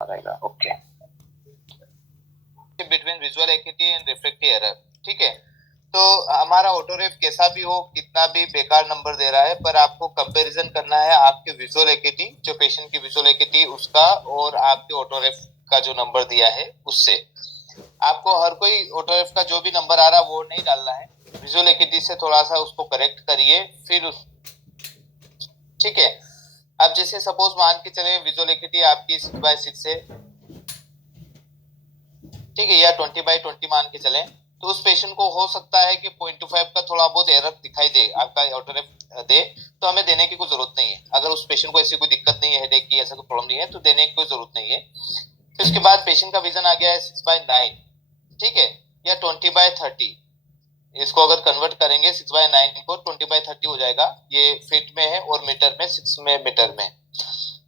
रहेगा। Okay, between visual acuity and refractive error. ठीक है, तो हमारा ऑटोरेफ कैसा भी हो, कितना भी बेकार नंबर दे रहा है, पर आपको कंपैरिजन करना है आपके विजुअल एक्यूटी, जो पेशेंट की विजुअल एक्यूटी उसका, और आपके ऑटोरेफ का जो नंबर दिया है उससे। आपको हर कोई ऑटोरेफ का जो भी नंबर आ रहा है वो नहीं डालना है, विजुअल एक्यूटी से थोड़ा सा उसको करेक्ट करिए फिर ठीक है। अब जैसे सपोज मान के चले विजुअल एक्यूटी आपकी 6/6 है, ठीक है, या 20/20 मान के चले, तो उस पेशेंट को हो सकता है कि 0.25 का थोड़ा बहुत एरर दिखाई दे, आपका ऑटोरेफ दे, तो हमें देने की कोई जरूरत नहीं है। अगर उस पेशेंट को ऐसी कोई दिक्कत नहीं है, हेडेक की ऐसा कोई प्रॉब्लम नहीं है, तो देने की कोई जरूरत नहीं है। तो इसके बाद पेशेंट का विजन आ गया है 6/9, ठीक है, या 20/30। इसको अगर कन्वर्ट करेंगे 6/9 को 20/30 हो जाएगा। ये फीट में है और मीटर में 6 में मीटर में।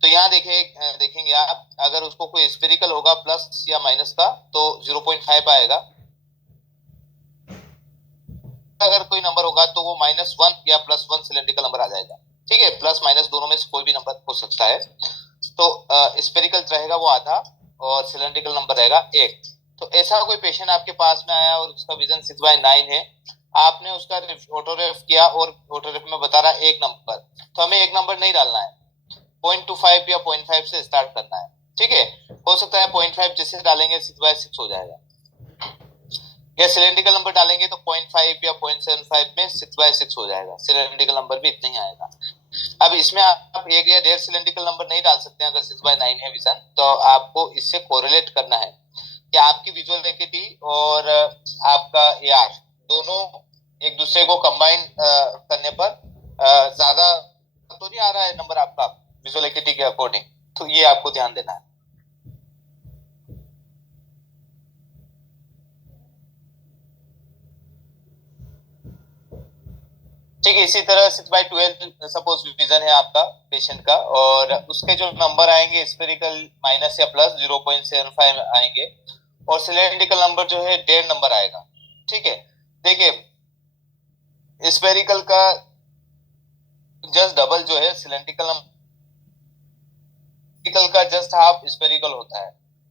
तो यहाँ देखेंगे आप, अगर उसको कोई स्फेरिकल होगा प्लस या माइनस का तो 0.5 आएगा, अगर कोई नंबर होगा तो वो -1 या +1 सिलेंड्रिकल नंबर आ जाएगा। ठीक है, प्लस माइनस दोनों में से कोई भी नंबर हो सकता है। तो स्फेरिकल रहेगा वो आधा और सिलेंड्रिकल नंबर रहेगा 1। तो ऐसा कोई पेशेंट आपके पास में आया और उसका विजन 6/9 है, आपने उसका ऑटोरेफ किया और ऑटोरेफ में बता रहा है 1 नंबर, तो हमें 1 नंबर नहीं डालना है, 0.25 या 0.5 से स्टार्ट करना है। ठीक है, हो सकता है 0.5 जैसे डालेंगे 6/6 हो जाएगा, या सिलेंड्रिकल नंबर डालेंगे तो 0.5 या 0.75 में 6/6 हो जाएगा, सिलेंड्रिकल नंबर भी इतना ही आएगा। अब इसमें आप 1 या 1.5 सिलेंड्रिकल नंबर नहीं डाल सकते अगर 6/9 है विजन, तो आपको इससे कोरिलेट करना है कि आपकी विजुअल एक्यूटी और आपका एआर दोनों एक दूसरे को कंबाइन करने पर ज्यादा तो नहीं आ रहा है नंबर आपका विजुअल एक्यूटी के अकॉर्डिंग, तो ये आपको ध्यान देना है। ठीक है, इसी तरह 6/12 सपोज विजन है आपका पेशेंट का, और उसके जो नंबर आएंगे स्फेरिकल माइनस या प्लस 0.75 आएंगे, और सिलेंड्रिकल नंबर जो है 1.5 नंबर आएगा। ठीक है, देखिए स्फेरिकल का जस्ट डबल जो है सिलेंड्रिकल का जस्ट हाफ स्फेरिकल होता है,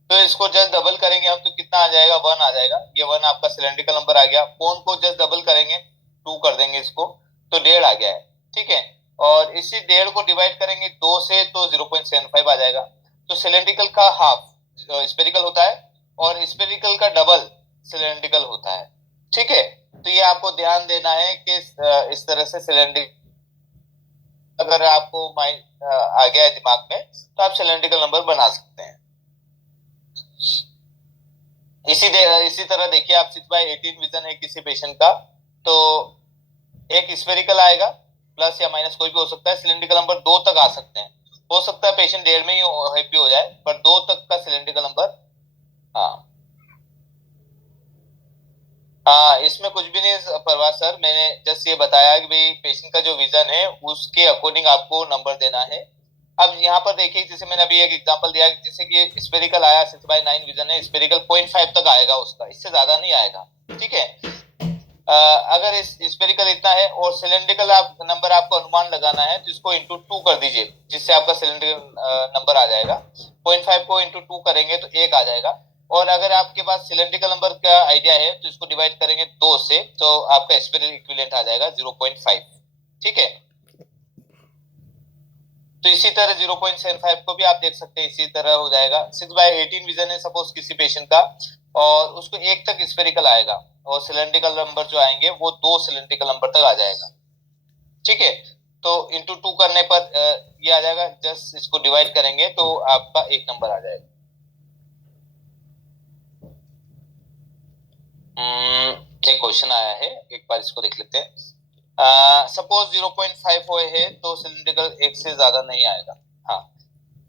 तो इसको जस्ट डबल करेंगे हम तो कितना आ जाएगा, 1 आ जाएगा। ये 1 आपका सिलेंड्रिकल नंबर आ गया। कोन को जस्ट डबल करेंगे 2 कर देंगे इसको, तो 1.5 आ गया है। ठीक है, और इसी 1.5 को डिवाइड करेंगे 2 से तो 0.75 आ जाएगा। तो सिलेंड्रिकल का हाफ स्फेरिकल होता है और स्फेरिकल का डबल सिलेंड्रिकल होता है। ठीक है, तो ये आपको ध्यान देना है कि इस तरह से सिलेंड्रिकल अगर आपको माइंड आ गया है दिमाग में तो आप सिलेंड्रिकल नंबर बना सकते हैं। इसी तरह देखिए आप 6/18 विजन है किसी पेशेंट का, तो एक स्फेरिकल आएगा, प्लस या माइनस कोई भी हो सकता है, सिलेंड्रिकल नंबर 2 तक आ सकते हैं। हो सकता है पेशेंट 1.5 में ही हैप्पी हो जाए, पर 2 तक का सिलेंड्रिकल नंबर। हाँ हाँ, इसमें कुछ भी नहीं परवाह सर, मैंने जस्ट ये बताया कि भाई पेशेंट का जो विजन है उसके अकॉर्डिंग आपको नंबर देना है। अब यहाँ पर देखिए, जैसे मैंने अभी एक एग्जांपल दिया, जैसे कि स्फेरिकल आया 6/9 विजन है, स्फेरिकल 0.5 तक आएगा उसका, इससे ज्यादा नहीं आएगा। ठीक है, अगर इस स्फेरिकल इतना है और सिलेंड्रिकल आप नंबर आपको अनुमान लगाना है, तो इसको इंटू 2 कर दीजिए, जिससे आपका सिलेंड्रिकल नंबर आ जाएगा। 0.5 को इंटू 2 करेंगे तो 1 आ जाएगा। और अगर आपके पास सिलेंड्रिकल नंबर का आइडिया है तो इसको डिवाइड करेंगे 2 से, तो आपका स्फेरिकल इक्विवेलेंट आ जाएगा 0.5। ठीक है, तो इसी तरह 0.75 को भी आप देख सकते हैं, इसी तरह हो जाएगा। 6/18 विजन है सपोज किसी पेशेंट का, और उसको 1 तक स्फेरिकल आएगा, और सिलेंड्रिकल नंबर जो आएंगे वो 2 सिलेंड्रिकल नंबर तक आ जाएगा। ठीक है, तो इंटू 2 करने पर ये आ जाएगा, जस्ट इसको डिवाइड करेंगे तो आपका 1 नंबर आ जाएगा। एक क्वेश्चन आया है, एक बार इसको देख लेते हैं। सपोज 0.5 हुए है तो सिलेंड्रिकल 1 से ज्यादा नहीं आएगा। हाँ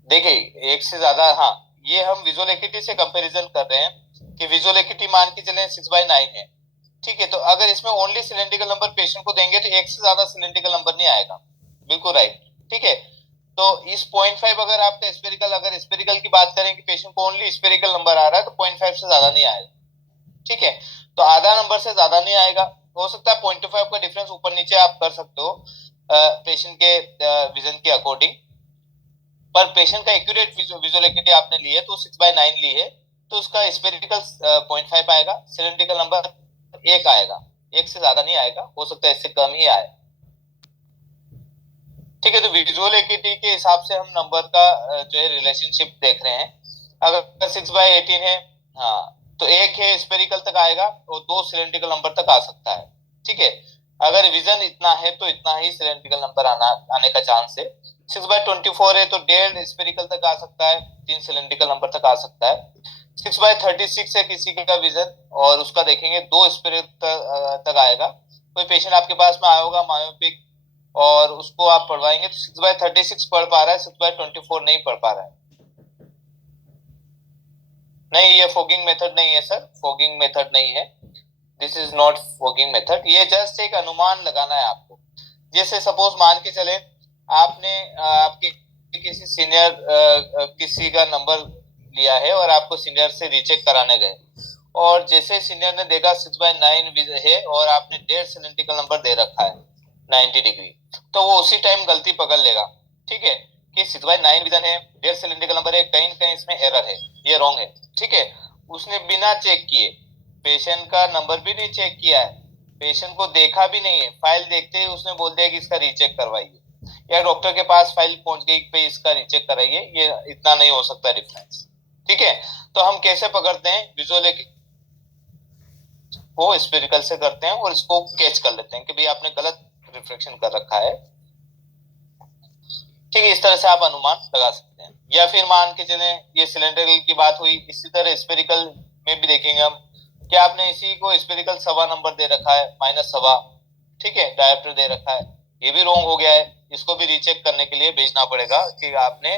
देखिए, 1 से ज्यादा, हाँ ये हम विजुअल एक्यूटी से कंपैरिजन कर रहे हैं कि विजुअल एक्यूटी मान के चले 6/9 है। ठीक है, तो अगर इसमें ओनली सिलेंड्रिकल नंबर पेशेंट को देंगे तो 1 से ज्यादा सिलेंड्रिकल नंबर नहीं आएगा। बिल्कुल राइट। ठीक है, तो इस 0.5 अगर आपका स्पेरिकल, अगर स्पेरिकल की बात करें कि पेशेंट को ओनली स्पेरिकल नंबर आ रहा है तो 0.5 से ज्यादा नहीं आएगा। ठीक है, तो आधा नंबर से ज्यादा नहीं आएगा। हो सकता है 0.25 का डिफरेंस ऊपर नीचे आप कर सकते हो पेशेंट के विजन के अकॉर्डिंग। पर पेशेंट का एक्यूरेट विजुअल एक्यूटी आपने ली है तो 6/9 ली है, तो उसका स्पेरिकल 0.5 आएगा, सिलेंड्रिकल नंबर 1 आएगा, 1 से ज्यादा नहीं आएगा, हो सकता है इससे कम ही आए। ठीक है, तो विजुअल एक्यूटी के हिसाब से हम नंबर का जो है रिलेशनशिप देख रहे हैं। अगर 6/18 है, हाँ, तो 1 है स्पेरिकल तक आएगा और 2 सिलेंड्रिकल नंबर तक आ सकता है। ठीक है, अगर विजन इतना है तो इतना ही सिलेंड्रिकल नंबर आने का चांस है। 6/24 है तो 1.5 स्पेरिकल तक आ सकता है, 3 सिलेंड्रिकल नंबर तक आ सकता है। 6/36 है किसी का विजन और उसका देखेंगे 2 स्पेरिकल तक आएगा। कोई पेशेंट आपके पास में आया होगा मायोपिक और उसको आप पढ़वाएंगे तो 6/36 पढ़ पा रहा है, 6/24 नहीं पढ़ पा रहा है। नहीं, ये फोगिंग मेथड नहीं है सर, फोगिंग मेथड नहीं है, this is not fogging method. ये जस्ट एक अनुमान लगाना है आपको। जैसे सपोज मान के चले आपने आपके किसी सीनियर किसी का नंबर लिया है और आपको सीनियर से रीचेक कराने गए और जैसे सीनियर ने देखा 6/9 है और आपने 1.5 सिलेंड्रिकल नंबर दे रखा है 90 डिग्री, तो वो उसी टाइम गलती पकड़ लेगा। ठीक है, कि 6/9 विजन है, 1.5 सिलेंड्रिकल नंबर है, कहीं कहीं इसमें एरर है, ये रॉन्ग है। ठीक है, उसने बिना चेक किए, पेशेंट का नंबर भी नहीं चेक किया है, पेशेंट को देखा भी नहीं है, फाइल देखते ही उसने बोल दिया कि इसका रीचेक करवाइए, या डॉक्टर के पास फाइल पहुंच गई पे इसका रीचेक कराइए, ये इतना नहीं हो सकता डिफरेंस। ठीक है, तो हम कैसे पकड़ते हैं, विजुअल को स्पेरिकल से करते हैं और इसको कैच कर लेते हैं कि भाई आपने गलत रिफ्लेक्शन कर रखा है। ठीक है, इस तरह से आप अनुमान लगा सकते हैं। या फिर मान के चले ये सिलेंड्रिकल की बात हुई, इसी तरह स्पेरिकल में भी देखेंगे हम कि आपने इसी को स्पेरिकल 1.25 नंबर दे रखा है, -1.25। ठीक है, डायोप्टर दे रखा है, ये भी रॉन्ग हो गया है, इसको भी रीचेक करने के लिए भेजना पड़ेगा कि आपने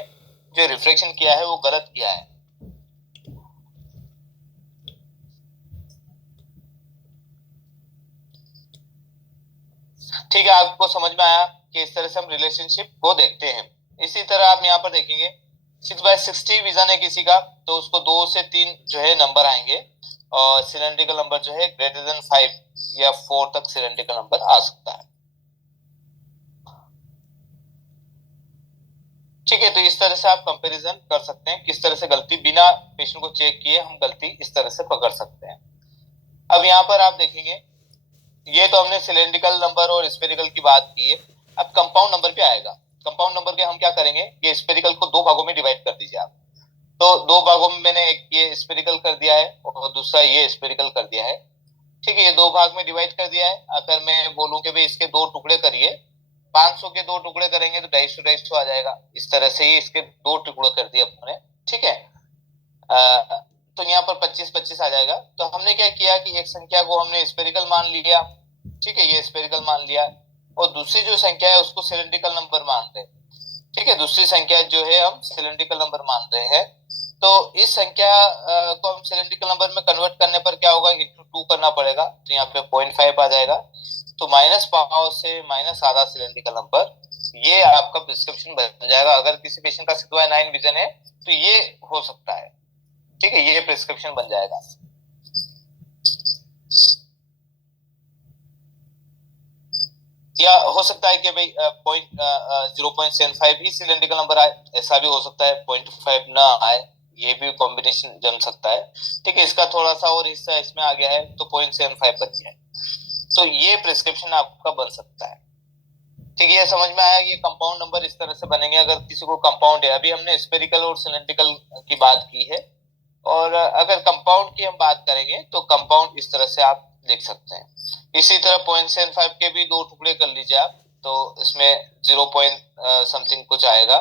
जो रिफ्लेक्शन किया है वो गलत किया है। ठीक है, आपको समझ में आया कि इस तरह से हम रिलेशनशिप को देखते हैं। इसी तरह आप यहाँ पर देखेंगे 6/60 विजन है किसी का तो उसको 2 से 3 जो है नंबर आएंगे और सिलेंड्रिकल नंबर जो है >5 या 4 तक सिलेंड्रिकल नंबर आ सकता है। ठीक है, तो इस तरह से आप कंपैरिजन कर सकते हैं, किस तरह से गलती बिना पेशेंट को चेक किए हम गलती इस तरह से पकड़ सकते हैं। अब यहाँ पर आप देखेंगे, ये तो हमने सिलेंड्रिकल नंबर और स्पेरिकल की बात की है। अब कंपाउंड नंबर पे आएगा। कंपाउंड नंबर के हम क्या करेंगे, ये स्पेरिकल को 2 भागों में डिवाइड कर दीजिए आप। तो 2 भागों में मैंने एक ये स्पेरिकल कर दिया है और दूसरा ये स्पेरिकल कर दिया है। ठीक है, ये 2 भाग में डिवाइड कर दिया है। अगर मैं बोलूं कि भाई इसके 2 टुकड़े करिए, 500 के 2 टुकड़े करेंगे तो 250 आ जाएगा। इस तरह से ही इसके 2 टुकड़े कर दिए अपने। ठीक है, तो यहाँ पर 25-25 आ जाएगा। तो हमने क्या किया कि एक संख्या को हमने स्पेरिकल मान लिया। ठीक है, ये स्पेरिकल मान लिया और दूसरी जो संख्या है उसको सिलेंड्रिकल नंबर मान रहे हैं। ठीक है, दूसरी संख्या जो है हम सिलेंड्रिकल नंबर मान रहे हैं। तो इस संख्या को हम सिलेंड्रिकल नंबर में कन्वर्ट करने पर क्या होगा, इंटू 2 करना पड़ेगा, तो यहाँ पे 0.5 आ जाएगा। तो -पाव से -आधा सिलेंड्रिकल नंबर, ये आपका प्रिस्क्रिप्शन बन जाएगा। अगर किसी पेशेंट का 6/9 विजन है तो ये हो सकता है। ठीक है, ये प्रिस्क्रिप्शन बन जाएगा। या हो सकता है कि भाई 0.75 ही सिलेंड्रिकल नंबर आए, ऐसा भी हो सकता है 0.5 ना आए, ये भी कॉम्बिनेशन जम सकता है। ठीक है, इसका थोड़ा सा और हिस्सा इसमें आ गया है तो 0.75 बच गया है। तो ये प्रिस्क्रिप्शन आपका बन सकता है। ठीक है, ये समझ में आया कि ये कंपाउंड नंबर इस तरह से बनेंगे अगर किसी को कंपाउंड है। अभी हमने स्पेरिकल और सिलेंड्रिकल की बात की है, और अगर कंपाउंड की हम बात करेंगे तो कंपाउंड इस तरह से आप लिख सकते हैं। इसी तरह 0.75 के भी 2 टुकड़े कर लीजिए आप, तो इसमें 0 समथिंग कुछ आएगा,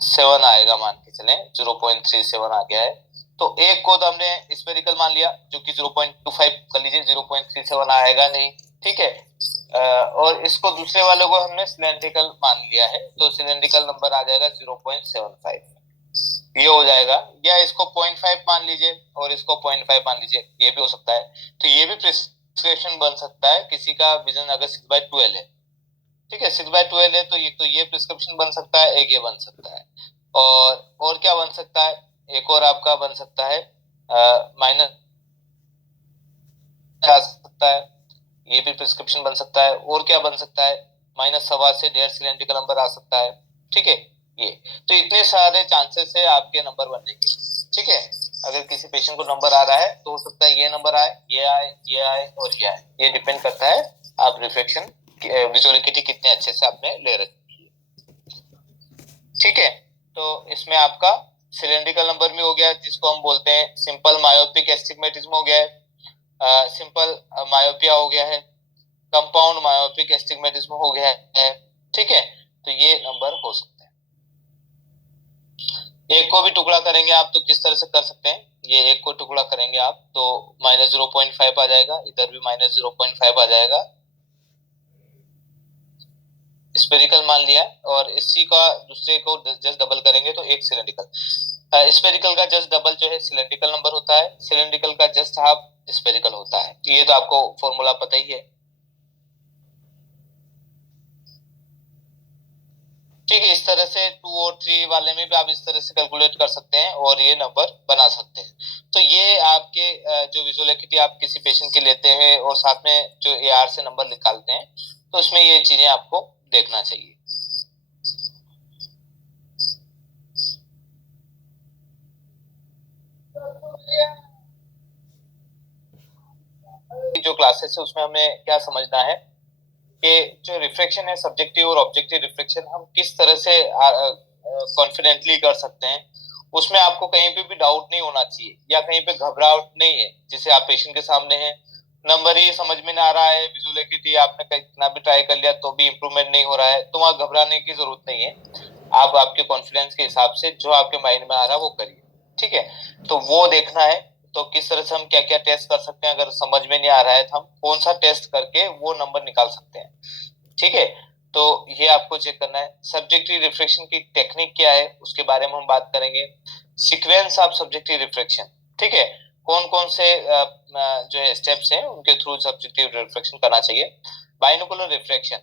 7 आएगा, मान के चले 0.37 आ गया है। तो एक को तो हमने स्पेरिकल मान लिया जो कि 0.25 कर लीजिए, 0.37 आएगा नहीं। ठीक है, और इसको दूसरे वाले को हमने सिलेंड्रिकल मान लिया है तो सिलेंड्रिकल नंबर आ जाएगा 0.75, ये हो जाएगा। या इसको 0.5 मान लीजिए और इसको 0.5 मान लीजिए, ये भी हो सकता है। तो ये भी प्रिस्क्रिप्शन बन सकता है किसी का विजन अगर 6/12 है। ठीक है, 6/12 है तो ये प्रिस्क्रिप्शन बन सकता है, एक ये बन सकता है। और क्या बन सकता है, एक और आपका बन सकता है माइनस आ सकता है, ये भी प्रिस्क्रिप्शन बन सकता है। और क्या बन सकता है, -1.25 से 1.5 सिलेंड्रिकल नंबर आ सकता है। ठीक है, ये तो इतने सारे चांसेस है आपके नंबर बनने के। ठीक है, अगर किसी पेशेंट को नंबर आ रहा है तो हो सकता है ये नंबर आए, ये आए, ये आए और ये आए। ये डिपेंड करता है आप रिफ्लेक्शन विजुअल एकिटी कितने अच्छे से आपने ले रखी है। ठीक है, तो इसमें आपका सिलेंड्रिकल नंबर में हो गया, जिसको हम बोलते हैं सिंपल मायोपिक एस्टिग्मेटिज्म हो गया है, सिंपल मायोपिया हो गया है, कंपाउंड मायोपिक एस्टिग्मेटिज्म हो गया है। ठीक है, तो ये नंबर हो सकते हैं। एक को भी टुकड़ा करेंगे आप तो किस तरह से कर सकते हैं, ये एक को टुकड़ा करेंगे आप तो -0.5 आ जाएगा, इधर भी -0.5 आ जाएगा, स्पेरिकल मान लिया, और इसी का दूसरे को जस्ट डबल करेंगे तो एक सिलेंड्रिकल। स्पेरिकल का जस्ट डबल जो है सिलेंड्रिकल नंबर होता है, सिलेंड्रिकल का जस्ट हाफ स्पेरिकल होता है। ये तो आपको फॉर्मूला पता ही है। ठीक है, इस तरह से 2 और 3 वाले में भी आप इस तरह से कैलकुलेट कर सकते हैं और ये नंबर बना सकते हैं। तो ये आपके जो विजुअल एकिटी आप किसी पेशेंट की लेते हैं और साथ में जो एआर से नंबर निकालते हैं, तो इसमें ये चीजें आपको देखना चाहिए। जो क्लासेस है उसमें हमें क्या समझना है कि जो रिफ्लेक्शन है सब्जेक्टिव और ऑब्जेक्टिव रिफ्लेक्शन हम किस तरह से कॉन्फिडेंटली कर सकते हैं, उसमें आपको कहीं पे भी डाउट नहीं होना चाहिए या कहीं पे घबराहट नहीं है। जैसे आप पेशेंट के सामने हैं, नंबर ही समझ में ना आ रहा है, विजुअल एकिटी आपने कितना भी ट्राई कर लिया तो भी इंप्रूवमेंट नहीं हो रहा है, तो वहां घबराने की जरूरत नहीं है। आप आपके कॉन्फिडेंस के हिसाब से जो आपके माइंड में आ रहा है वो करिए। ठीक है, तो वो देखना है। तो किस तरह से हम क्या क्या टेस्ट कर सकते हैं, अगर समझ में नहीं आ रहा है तो हम कौन सा टेस्ट करके वो नंबर निकाल सकते हैं। ठीक है, तो ये आपको चेक करना है। सब्जेक्टिव रिफ्लेक्शन की टेक्निक क्या है उसके बारे में हम बात करेंगे। सीक्वेंस ऑफ सब्जेक्टिव रिफ्लेक्शन, ठीक है, कौन कौन से जो है स्टेप्स हैं उनके थ्रू सब्जेक्टिव रिफ्लेक्शन करना चाहिए। बाइनोकुलर रिफ्लेक्शन,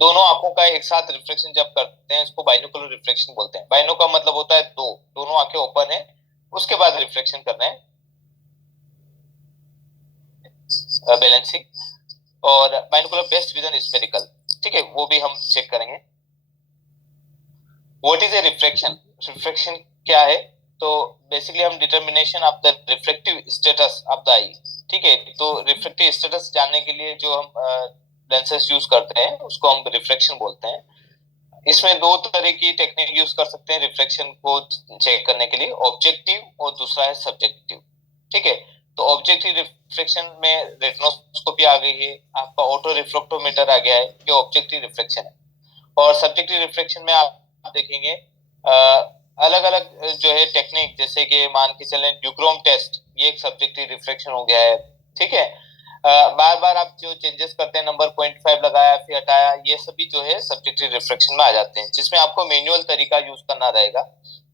दोनों आंखों का एक साथ रिफ्लेक्शन जब करते हैं उसको बाइनोकुलर रिफ्लेक्शन बोलते हैं। बाइनो का मतलब होता है दो, दोनों आंखें ओपन है उसके बाद रिफ्लेक्शन करना है, बैलेंसिंग। और बाइनोकुलर बेस्ट विजन स्फेरिकल, ठीक है, वो भी हम चेक करेंगे। What is a reflection, reflection क्या है, तो बेसिकली हम determination of the reflective status of the eye. ठीक है, तो रिफ्लेक्टिव स्टेटस जानने के लिए जो हम लेंसेज यूज करते हैं उसको हम रिफ्लेक्शन बोलते हैं। इसमें दो तरह की टेक्निक यूज कर सकते हैं रिफ्लेक्शन को चेक करने के लिए, ऑब्जेक्टिव और दूसरा है सब्जेक्टिव। ठीक है, तो ऑब्जेक्टिव रिफ्लेक्शन में रेटिनोस्कोपी आ गई है, आपका ऑटो रिफ्लेक्टोमीटर आ गया है, ये ऑब्जेक्टिव रिफ्लेक्शन है। और सब्जेक्टिव रिफ्लेक्शन में आप देखेंगे अलग अलग जो है टेक्निक, जैसे कि मान के चलें ड्यूक्रोम टेस्ट, ये एक सब्जेक्टिव रिफ्लेक्शन हो गया है। ठीक है, बार बार आप जो चेंजेस करते हैं, नंबर 0.5 लगाया फिर हटाया, ये सभी जो है सब्जेक्टिव रिफ्लेक्शन में आ जाते हैं, जिसमें आपको मैनुअल तरीका यूज करना रहेगा।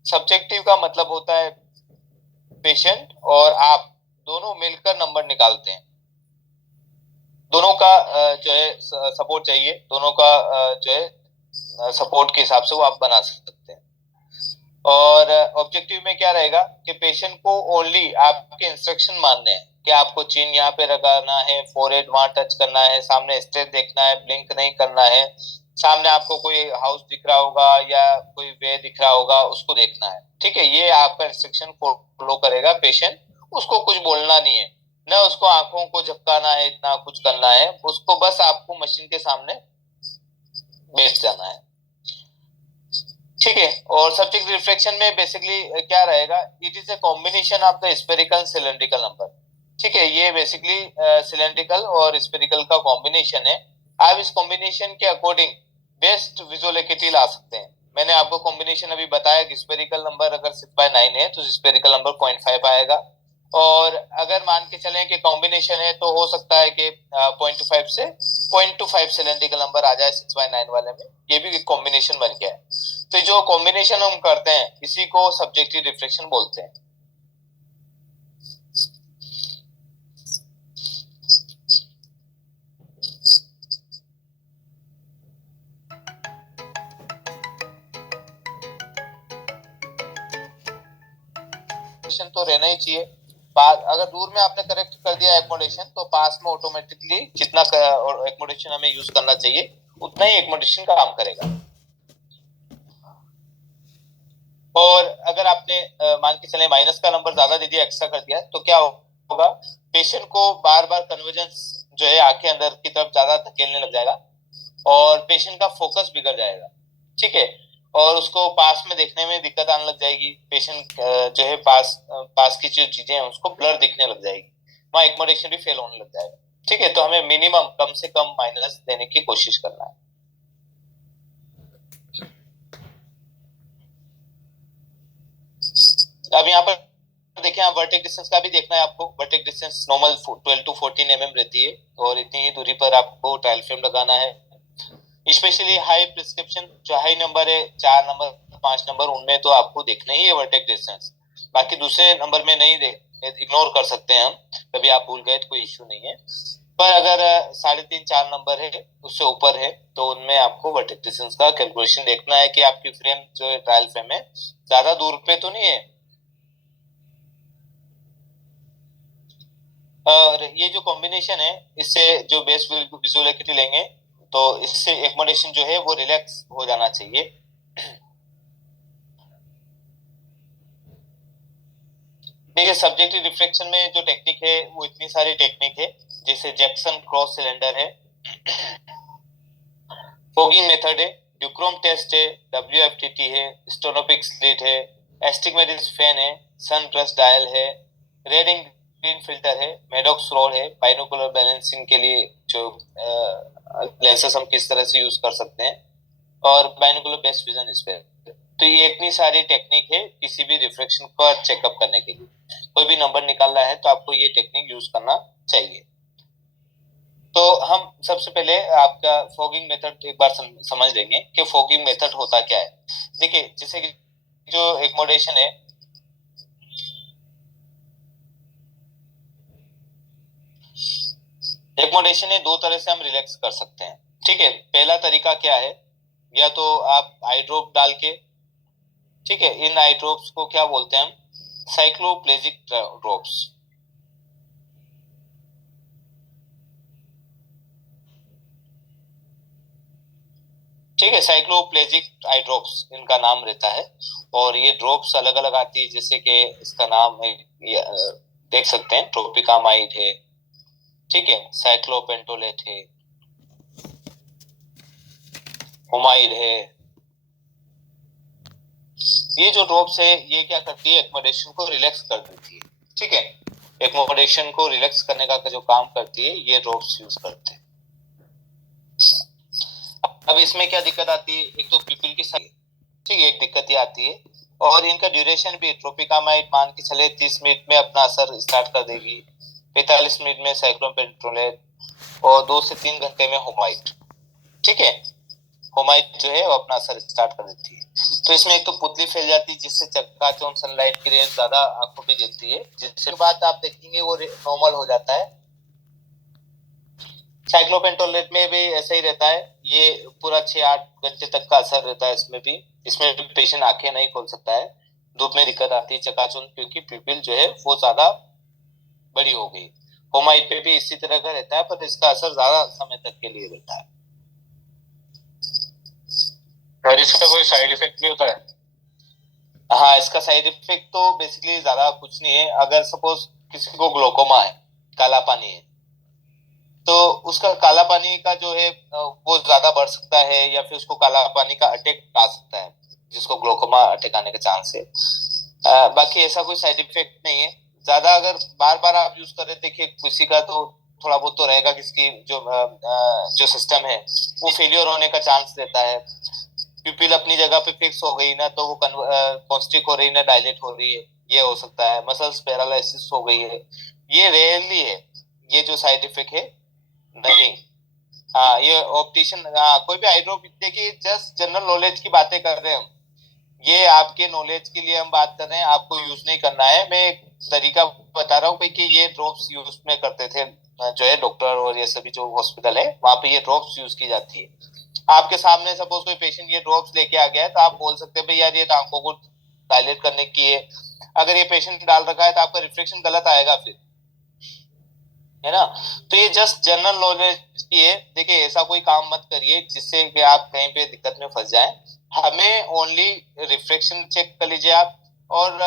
सब्जेक्टिव का मतलब होता है पेशेंट और आप दोनों मिलकर नंबर निकालते हैं, दोनों का जो है सपोर्ट चाहिए, दोनों का जो है सपोर्ट के हिसाब से वो आप बना सकते हैं। और ऑब्जेक्टिव में क्या रहेगा कि पेशेंट को ओनली आपके इंस्ट्रक्शन मानने हैं कि आपको चिन यहाँ पे लगाना है, फोरहेड वहां टच करना है, सामने स्टेज देखना है, ब्लिंक नहीं करना है, सामने आपको कोई हाउस दिख रहा होगा या कोई वे दिख रहा होगा उसको देखना है। ठीक है, ये आपका इंस्ट्रक्शन फॉलो करेगा पेशेंट, उसको कुछ बोलना नहीं है, ना उसको आंखों को झपकाना है, इतना कुछ करना है, उसको बस आपको मशीन के सामने बैठ जाना है। ठीक है, और सब्जेक्ट रिफ्लेक्शन में बेसिकली क्या रहेगा, it is a combination of the spherical cylindrical number. ठीक है, ये बेसिकली सिलेंड्रिकल और स्पेरिकल का कॉम्बिनेशन है। आप इस कॉम्बिनेशन के अकॉर्डिंग बेस्ट विजुअल एकिटी ला सकते हैं। मैंने आपको कॉम्बिनेशन अभी बताया कि स्पेरिकल नंबर अगर 6/9 है तो स्पेरिकल नंबर 0.5 आएगा, और अगर मान के चलें कि कॉम्बिनेशन है तो हो सकता है कि 0.5 से 0.25 सिलेंड्रिकल नंबर आ जाए 6/9 वाले में, ये भी एक कॉम्बिनेशन बन गया है। तो जो कॉम्बिनेशन हम करते हैं इसी को सब्जेक्टिव रिफ्लेक्शन बोलते हैं। तो रहना ही चाहिए, अगर दूर में आपने करेक्ट कर दिया एकोमोडेशन, तो पास में ऑटोमेटिकली जितना एकोमोडेशन हमें यूज करना चाहिए उतना ही एकोमोडेशन का काम करेगा। और अगर आपने मान के चले माइनस का नंबर ज्यादा दे दिया, एक्स्ट्रा कर दिया, तो क्या होगा, पेशेंट को बार बार कन्वर्जेंस जो है आंखें अंदर की तरफ ज्यादा धकेलने लग जाएगा और पेशेंट का फोकस बिगड़ जाएगा। ठीक है, और उसको पास में देखने में दिक्कत आने लग जाएगी। पेशेंट जो है पास की जो चीजें हैं उसको ब्लर दिखने लग जाएगी, वहां एकोमोडेशन भी फेल होने लग जाएगा। ठीक है, तो हमें मिनिमम कम से कम माइनस देने की कोशिश करना है। अब यहाँ पर देखिए, आप वर्टेक्स डिस्टेंस का भी देखना है आपको। Vertex distance normal 12 to 14 mm रहती है और इतनी ही दूरी पर आपको ट्रायल फ्रेम लगाना है। स्पेशली हाई प्रिस्क्रिप्शन जो हाई नंबर है, 4 नंबर 5 नंबर, उनमें तो आपको देखना ही है वर्टेक्स डिस्टेंस। बाकी दूसरे नंबर में नहीं इग्नोर कर सकते हैं हम, कभी आप भूल गए तो कोई इश्यू नहीं है। पर अगर 3.5 4 नंबर है, उससे ऊपर है, तो उनमें आपको वर्टेक्स डिस्टेंस का कैलकुलेशन देखना है कि आपकी फ्रेम जो है ट्रायल फ्रेम है ज्यादा दूर पे तो नहीं है। और ये जो कॉम्बिनेशन है, इससे जो बेस विजुअल एक्यूटी लेंगे तो इससे एकोमोडेशन जो है वो रिलैक्स हो जाना चाहिए। देखिए, सब्जेक्टिव रिफ्लेक्शन में जो टेक्निक है वो इतनी सारी टेक्निक है, जैसे जैक्सन क्रॉस सिलेंडर है, फोगिंग मेथड है, ड्यूक्रोम टेस्ट है, WFTT है, स्टोनोपिक स्लिट है, एस्टिग्मेटिस फैन है, सन ब्रश डायल है, रेड एंड ग्रीन फिल्टर है, मेडॉक्स रॉड है, बाइनोकुलर बैलेंसिंग के लिए जो लेंसेस हम किस तरह से यूज कर सकते हैं, और बाइनोकुलर बेस्ट विजन स्पेयर। तो ये इतनी सारी टेक्निक है किसी भी रिफ्लेक्शन का चेकअप करने के लिए। कोई भी नंबर निकालना है तो आपको ये टेक्निक यूज करना चाहिए। तो हम सबसे पहले आपका फॉगिंग मेथड एक बार समझ लेंगे कि फॉगिंग मेथड होता क्या है। देखिए, जैसे कि जो एकोमोडेशन है, एकोमोडेशन है दो तरह से हम रिलैक्स कर सकते हैं। ठीक है, पहला तरीका क्या है, या तो आप आई ड्रॉप डाल के, ठीक है, इन आई ड्रॉप्स को क्या बोलते हैं हम, साइक्लोप्लेजिक ड्रॉप्स। ठीक है, साइक्लोप्लेजिक आई ड्रॉप्स इनका नाम रहता है। और ये ड्रॉप्स अलग अलग आती है, जैसे कि इसका नाम है, देख सकते हैं, ट्रोपिकामाइड है, ठीक है, साइक्लोपेंटोलेट है, हुमाइड है। ये जो ड्रॉप्स है ये क्या करती है, एकोमोडेशन को रिलैक्स कर देती है। ठीक है, एकोमोडेशन को रिलैक्स करने का जो काम करती है ये ड्रॉप्स यूज करते हैं। अब इसमें क्या दिक्कत आती है, एक तो पीपल की साइज, ठीक है, एक दिक्कत ये आती है। और इनका ड्यूरेशन भी, ट्रोपिकामाइड मान के चले 30 मिनट में अपना असर स्टार्ट कर देगी, 45 मिनट में साइक्लोपेंटोलेट, और 2 से 3 घंटे में होमाइड। ठीक है, होमाइड जो है वो अपना असर स्टार्ट कर देती है। तो इसमें एक तो पुतली फैल जाती है, जिससे चकाचौंध सनलाइट की रेज ज्यादा आंखों पे गिरती है, जिससे बात आप देखेंगे वो नॉर्मल हो जाता है। साइक्लोपेंटोलेट में भी ऐसा ही रहता है, ये पूरा 6-8 घंटे तक का असर रहता है इसमें भी। इसमें भी पेशेंट आंखें नहीं खोल सकता है, धूप में दिक्कत आती है, चकाचौंध, क्योंकि प्यूपिल जो है वो ज्यादा बड़ी हो गई। होमाइड पे भी इसी तरह का रहता है, पर इसका असर ज्यादा समय तक के लिए रहता है। और इसका कोई साइड इफेक्ट भी होता है? हाँ, इसका साइड इफेक्ट तो बेसिकली ज्यादा कुछ नहीं है। अगर सपोज किसी को ग्लोकोमा है, काला पानी है, तो उसका काला पानी का जो है वो ज्यादा बढ़ सकता है, या फिर उसको काला पानी का अटैक आ सकता है, जिसको ग्लोकोमा अटैक आने का चांस है। बाकी ऐसा कोई साइड इफेक्ट नहीं है ज्यादा। अगर बार बार आप यूज कर रहे, देखिए किसी का तो थोड़ा बहुत तो रहेगा, किसकी जो सिस्टम है वो फेलियर होने का चांस रहता है। प्यूपिल अपनी जगह पे फिक्स हो गई ना, तो वो कॉन्स्ट्रिक्ट हो रही ना, डायलेट हो रही है, ये हो सकता है। मसल्स पैरालिसिस हो गई है, ये रेयरली है, ये जो साइड इफेक्ट है नहीं। हाँ, ये ऑप्टिशियन, हाँ, कोई भी आई ड्रॉप, देखिए जस्ट जनरल नॉलेज की बातें कर रहे हैं हम, ये आपके नॉलेज के लिए हम बात कर रहे हैं, आपको यूज नहीं करना है। मैं एक तरीका बता रहा हूँ कि ये ड्रॉप्स यूज में करते थे जो है डॉक्टर, और ये सभी जो हॉस्पिटल है वहां पे ये ड्रॉप्स यूज की जाती है। आपके सामने सपोज कोई पेशेंट ये ड्रॉप्स लेके आ गया है, तो आप बोल सकते हैं भाई यार ये आंखों को डायलेट करने की है, अगर ये पेशेंट डाल रखा है तो आपका रिफ्लेक्शन गलत आएगा फिर, है ना। तो ये जस्ट जनरल नॉलेज की है। देखिए ऐसा कोई काम मत करिए जिससे कि आप कहीं पे दिक्कत में फंस जाएं। हमें ओनली रिफ्लेक्शन चेक कर लीजिए आप, और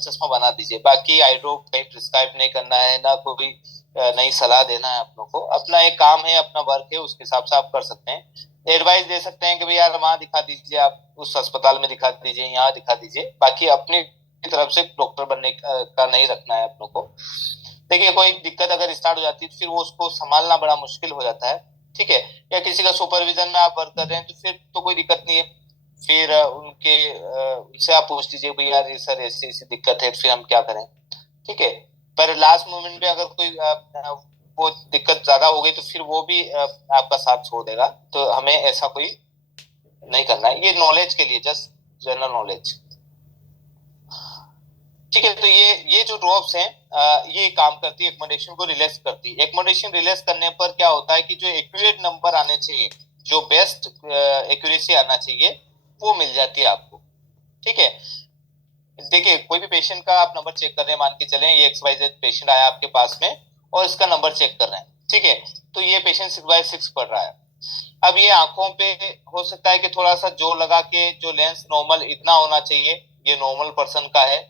चश्मा बना दीजिए। बाकी आई ड्रॉप कहीं प्रिस्क्राइब नहीं करना है, ना कोई नई सलाह देना है आप लोग को। अपना एक काम है, अपना वर्क है, उसके हिसाब से आप कर सकते हैं। एडवाइस दे सकते हैं कि भाई यार वहां दिखा दीजिए, आप उस अस्पताल में दिखा दीजिए, यहाँ दिखा दीजिए। बाकी अपनी तरफ से डॉक्टर बनने का नहीं रखना है आप लोग को। देखिए कोई दिक्कत अगर स्टार्ट हो जाती है तो फिर वो उसको संभालना बड़ा मुश्किल हो जाता है, ठीक है। या किसी का सुपरविजन में आप वर्क कर रहे हैं तो फिर तो कोई दिक्कत नहीं है। फिर उनसे आप पूछ लीजिए भाई यार ये सर ऐसी ऐसी दिक्कत है, फिर हम क्या करें, ठीक है। पर लास्ट मोमेंट में अगर कोई वो दिक्कत ज्यादा हो गई तो फिर वो भी आपका साथ छोड़ देगा। तो हमें ऐसा कोई नहीं करना है। ये नॉलेज के लिए, जस्ट जनरल नॉलेज, ठीक है। तो ये जो ड्रॉप्स हैं ये काम करती है, एक्मोडेशन को रिलैक्स करती है। एक्मोडेशन रिलैक्स करने पर क्या होता है कि जो एक्यूरेट नंबर आने चाहिए, जो बेस्ट एक्यूरेसी आना चाहिए, वो मिल जाती है आपको, ठीक है। देखिए कोई भी पेशेंट का आप नंबर चेक कर रहे हैं, मान के चलें ये XYZ पेशेंट आया आपके पास में और इसका नंबर चेक कर रहे हैं, ठीक है। तो ये पेशेंट 6/6 पढ़ रहा है। अब ये आंखों पे हो सकता है कि थोड़ा सा जोर लगा के, जो लेंस नॉर्मल इतना होना चाहिए, ये नॉर्मल पर्सन का है,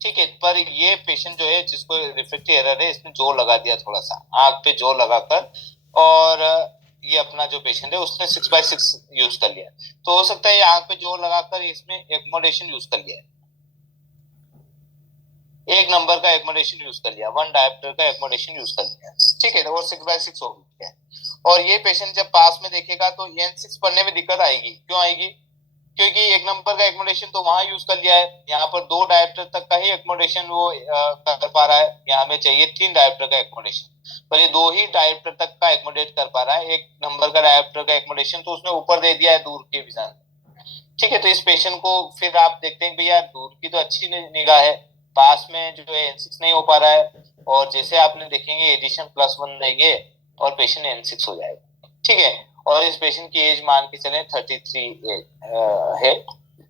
ठीक है। पर ये पेशेंट जो है जिसको रिफ्रेक्टिव एरर है, इसने जोर लगा दिया थोड़ा सा, आंख पे जोर लगाकर, और ये अपना जो पेशेंट है उसने 6/6 यूज कर लिया। तो हो सकता है ये आंख पे जोर लगाकर इसमें एक्मोडेशन यूज कर लिया है, एक नंबर का एक्मोडेशन यूज कर लिया, 1 डायप्टर का एक्मोडेशन यूज कर लिया, ठीक है। तो वो 6/6 हो गया। और ये पेशेंट जब पास में देखेगा तो N6 पढ़ने में दिक्कत आएगी। क्यों आएगी? क्योंकि एक नंबर का एक्मोडेशन तो वहां यूज कर लिया है, यहाँ पर 2 डायप्टर तक का ही एक्मोडेशन वो कर पा रहा है। यहाँ हमें चाहिए 3 डायप्टर का एक्मोडेशन, पर ये 2 ही डायप्टर तक का एक्मोडेट कर पा रहा है। एक नंबर का डायप्टर का एक्मोडेशन तो उसने ऊपर दे दिया है दूर के विजन, ठीक है। तो इस पेशेंट को फिर आप देखते हैं भैया दूर की तो अच्छी निगाह है, पास में जो है N6 नहीं हो पा रहा है, और जैसे आपने देखेंगे एडिशन +1 देंगे और पेशेंट N6 हो जाएगा, ठीक है। और इस पेशेंट की एज मान के चले 33 है,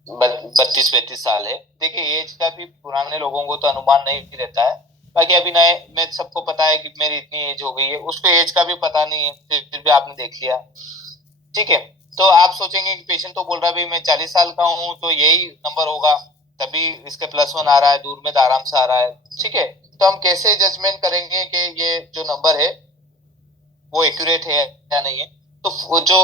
32-35 साल है। देखिए एज का भी पुराने लोगों को तो अनुमान नहीं रहता है, बाकी अभी नए में सबको पता है कि मेरी इतनी एज हो गई है, उसको एज का भी पता नहीं है, फिर भी आपने देख लिया, ठीक है। तो आप सोचेंगे कि पेशेंट तो बोल रहा है भाई मैं 40 साल का हूँ तो यही नंबर होगा, तभी इसके +1 आ रहा है, दूर में तो आराम से आ रहा है, ठीक है। तो हम कैसे जजमेंट करेंगे कि ये जो नंबर है वो एक्यूरेट है या नहीं है? तो वो जो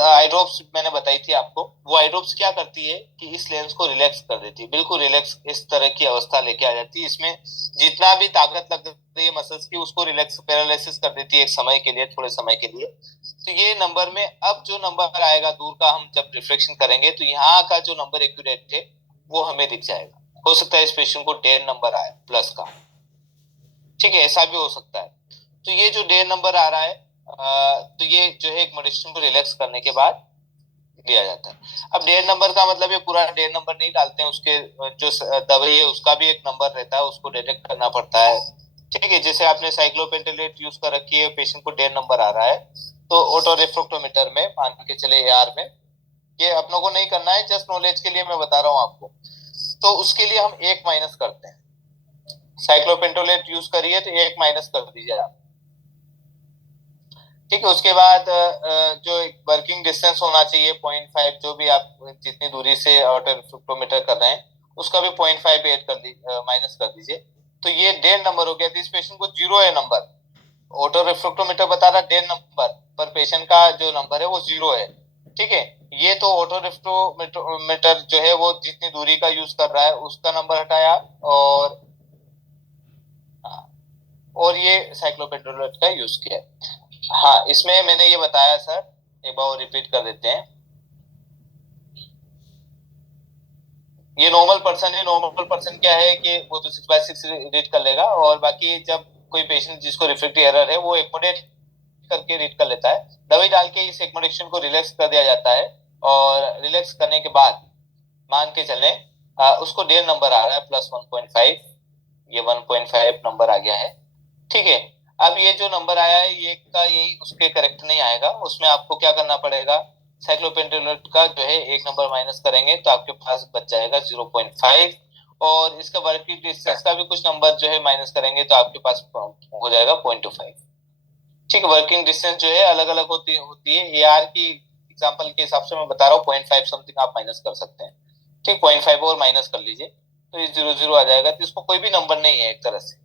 आई ड्रॉप्स मैंने बताई थी आपको, वो आई ड्रॉप्स क्या करती है कि इस लेंस को रिलैक्स कर देती है, बिल्कुल रिलैक्स इस तरह की अवस्था लेके आ जाती है। इसमें जितना भी ताकत लग रही है मसल्स की, उसको रिलैक्स पैरालिसिस कर देती है एक समय के लिए, थोड़े समय के लिए। तो ये नंबर में अब जो नंबर आएगा दूर का, हम जब रिफ्लेक्शन करेंगे तो यहाँ का जो नंबर एक्यूरेट है वो हमें दिख जाएगा। हो सकता है इस पेशेंट को 10 नंबर आए प्लस का, ठीक है, ऐसा भी हो सकता है। तो ये जो 10 नंबर आ रहा है तो ये जो है एक्मोडेशन को रिलैक्स करने के बाद दिया जाता है। अब 1.5 नंबर का मतलब ये पूरा 1.5 नंबर नहीं डालते हैं, उसके जो दवाई है उसका भी एक नंबर रहता है, उसको डिटेक्ट करना पड़ता है, ठीक है। जैसे आपने साइक्लोपेंटेलेट यूज कर रखी है, पेशेंट को 1.5 नंबर आ रहा है, तो ऑटो रिफ्रेक्टोमीटर में मान के चले AR में, ये अपनों को नहीं करना है, जस्ट नॉलेज के लिए मैं बता रहा हूँ आपको। तो उसके लिए हम 1 माइनस करते हैं, साइक्लोपेंटोलेट यूज करिए तो 1 माइनस कर दीजिए आप, ठीक है। उसके बाद जो वर्किंग डिस्टेंस होना चाहिए 0.5, जो भी आप जितनी दूरी से ऑटो रिफ्लेक्टोमीटर कर रहे हैं उसका भी 0.5 ऐड कर माइनस कर दीजिए। तो ये 1.5 नंबर हो गया। तो इस पेशेंट को 0 है नंबर, ऑटो रिफ्लेक्टोमीटर बता रहा 1.5 नंबर, पर पेशेंट का जो नंबर है वो 0 है, ठीक है। ये तो ऑटो रिफ्लेक्टोमीटर जो है वो जितनी दूरी का यूज कर रहा है उसका नंबर हटाया, और ये साइक्लोपेंटोलेट का यूज किया। हाँ, इसमें मैंने ये बताया सर, एक बार रिपीट कर देते हैं। ये नॉर्मल पर्सन है, नॉर्मल पर्सन क्या है कि वो तो 6/6 रीड कर लेगा, और बाकी जब कोई पेशेंट जिसको रिफ्रेक्टिव एरर है वो एक्मोडेट करके रीड कर लेता है, दवाई डाल के इस एक्मोडेशन को रिलैक्स कर दिया जाता है, और रिलैक्स करने के बाद मान के चले उसको 1.5 नंबर आ रहा है +1.5, ये 1.5 नंबर आ गया है, ठीक है। अब ये जो नंबर आया है ये का यही उसके करेक्ट नहीं आएगा, उसमें आपको क्या करना पड़ेगा, साइक्लोपेंटोलेट का जो है 1 नंबर माइनस करेंगे तो आपके पास बच जाएगा 0.5, और इसका वर्किंग डिस्टेंस का भी कुछ नंबर जो है माइनस करेंगे तो आपके पास हो जाएगा 0.25। ठीक है, वर्किंग डिस्टेंस जो है अलग अलग होती है। एआर की एग्जांपल के हिसाब से मैं बता रहा हूँ 0.5 समथिंग आप माइनस कर सकते हैं। ठीक, 0.5 और माइनस कर लीजिए तो ये 0 आ जाएगा। तो इसको कोई भी नंबर नहीं है एक तरह से।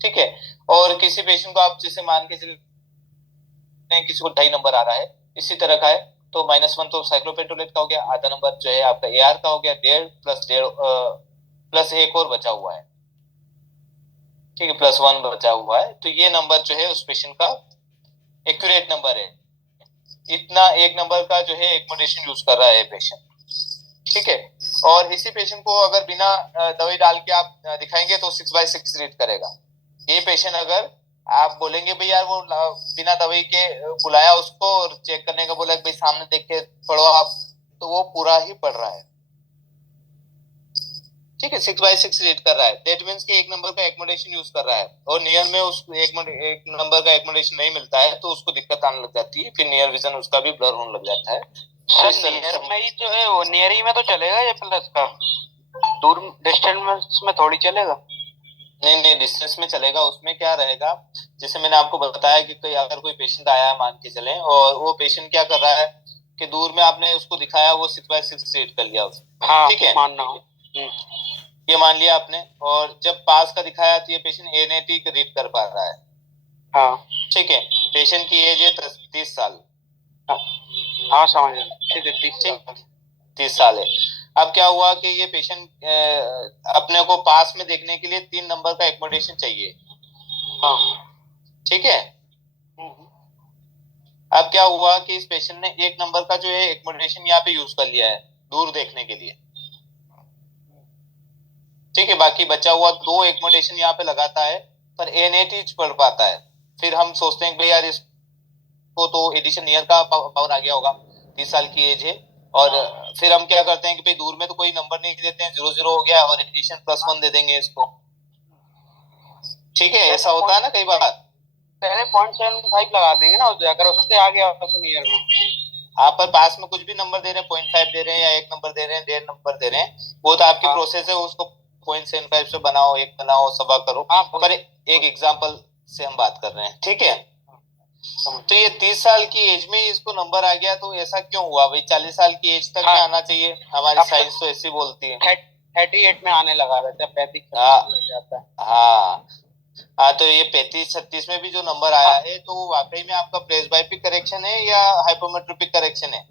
ठीक है, और किसी पेशेंट को आप जैसे मान के चलिए किसी को 2.5 नंबर आ रहा है इसी तरह का है तो -1 तो साइक्लोपेंटोलेट का हो गया, आधा नंबर जो है आपका एआर का हो गया, 1.5 प्लस एक और बचा हुआ है। ठीक है, +1 बचा हुआ है। तो ये नंबर जो है उस पेशेंट का एक्यूरेट नंबर है। इतना एक नंबर का जो है एक्मोडेशन यूज कर रहा है पेशेंट। ठीक है, और इसी पेशेंट को अगर बिना दवाई डाल के आप दिखाएंगे तो 6/6 रीड करेगा। ये पेशेंट अगर आप बोलेंगे भाई यार वो बिना दवाई के बुलाया उसको और चेक करने का बोला भाई सामने देख के पढ़ो आप, तो वो पूरा ही पढ़ रहा है। ठीक है, 6/6 रीड कर रहा है। दैट मीन्स कि एक नंबर का एक्मोडेशन यूज कर रहा है और नियर में उसको एक नंबर का एक्मोडेशन नहीं मिलता है तो उसको दिक्कत आने लग जाती है, फिर नियर विजन उसका भी ब्लर होने लग जाता है। सर नियर में ही जो है वो नियर ही में तो चलेगा ये प्लस का, दूर डिस्टेंस में थोड़ी चलेगा। नहीं, डिस्टेंस में चलेगा। उसमें क्या रहेगा, जैसे मैंने आपको बताया कि कोई अगर कोई पेशेंट आया मान के चले और वो पेशेंट क्या कर रहा है कि दूर में आपने उसको दिखाया वो 6/6 रीड कर लिया उसने। हाँ, ठीक है, मानना हो ये मान लिया आपने, और जब पास का दिखाया तो ये पेशेंट एनएटी रीड कर पा रहा है। हाँ ठीक है, पेशेंट की एज है 30 साल। हाँ समझ गया। ठीक है, 30 साल है। अब क्या हुआ कि ये पेशेंट अपने को पास में देखने के लिए 3 नंबर का एक्मोडेशन चाहिए। हाँ ठीक है, अब क्या हुआ कि इस पेशेंट ने 1 नंबर का जो है एक्मोडेशन यहाँ पे यूज कर लिया है दूर देखने के लिए। ठीक है, बाकी बचा हुआ 2 एक्मोडेशन यहाँ पे लगाता है पर एनएटी पढ़ पाता है। फिर हम सोचते हैं कि भाई यार इसको तो एडिशन ईयर का पावर आ गया होगा, 30 साल की एज है, और फिर हम क्या करते हैं कि भाई दूर में तो कोई नंबर नहीं देते हैं, 0 हो गया और एडिशन +1 दे देंगे इसको। ठीक है, ऐसा होता है ना कई बार। पहले 0.75 लगा देंगे ना अगर उससे आ गया नियर में। आप पर पास में कुछ भी नंबर दे रहे हैं, 0.5 दे रहे हैं या 1 नंबर दे रहे हैं, 1.5 नंबर दे रहे हैं, वो तो आपकी प्रोसेस है, उसको 0.75 से बनाओ, 1 बनाओ, सवा करो। पर एक एग्जांपल से हम बात कर रहे हैं। ठीक है, तो ये 30 साल की एज में इसको नंबर आ गया तो ऐसा क्यों हुआ भाई? 40 साल की एज तक में आना चाहिए, हमारी साइंस तो ऐसी बोलती है। 38 में आने लगा रहता है, 35 लग जाता है। हाँ, तो ये 35-36 में भी जो नंबर आया है तो वाकई में आपका प्रेसबायोपिक करेक्शन है या हाइपोमेट्रोपिक करेक्शन है,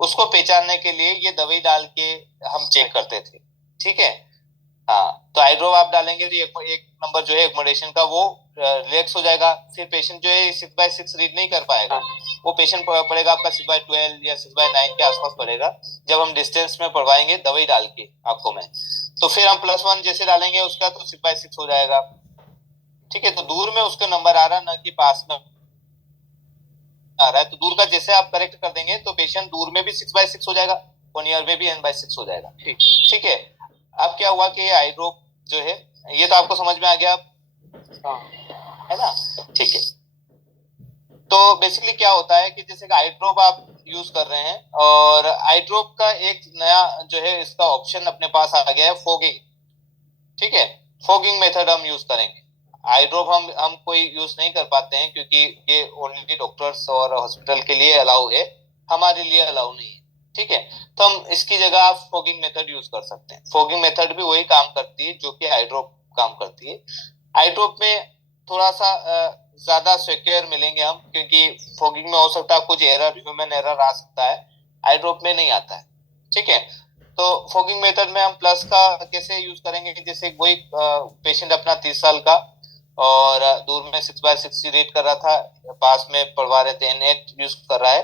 उसको पहचानने के लिए ये दवाई डाल के हम चेक करते थे। ठीक है, हाँ, तो आई ड्रॉप आप डालेंगे तो एक नंबर जो है एक्मोडेशन का वो रिलैक्स हो जाएगा। फिर पेशेंट जो है 6/6 रीड नहीं कर पाएगा, वो पेशेंट पड़ेगा आपका 6/12 या 6/9 के आसपास पड़ेगा जब हम डिस्टेंस में पढ़वाएंगे दवाई डाल के आंखों में। तो फिर हम +1 जैसे डालेंगे उसका तो 6/6 हो जाएगा। ठीक है, तो दूर में उसका नंबर आ रहा है ना कि पास में आ रहा है, तो दूर का जैसे आप करेक्ट कर देंगे तो पेशेंट दूर में भी 6/6 हो जाएगा और नियर में भी n/6 हो जाएगा। ठीक है, अब क्या हुआ कि आई ड्रॉप जो है ये तो आपको समझ में आ गया है ना? ठीक है, तो बेसिकली क्या होता है कि जैसे आई ड्रॉप आप यूज कर रहे हैं और आई ड्रॉप का एक नया जो है इसका ऑप्शन अपने पास आ गया है, फॉगिंग। ठीक है, फॉगिंग मेथड हम यूज करेंगे। आई ड्रॉप हम कोई यूज नहीं कर पाते हैं क्योंकि ये ओनली डॉक्टर्स और हॉस्पिटल के लिए अलाउ है, हमारे लिए अलाउ नहीं है। ठीक है, तो हम इसकी जगह आप फॉगिंग मेथड यूज कर सकते हैं। फॉगिंग मेथड भी वही काम करती है जो कि आई ड्रॉप काम करती है। आई ड्रॉप में थोड़ा सा ज्यादा सिक्योर मिलेंगे हम, क्योंकि फॉगिंग में हो सकता है कुछ एरर, ह्यूमन एरर आ सकता है, आई ड्रॉप में नहीं आता है। ठीक है, तो फॉगिंग मेथड में हम प्लस का कैसे यूज करेंगे कि जैसे वही पेशेंट अपना 30 साल का और दूर में 6/6 रेट कर रहा था, पास में पढ़वा रहे थे, n8 यूज कर रहा है,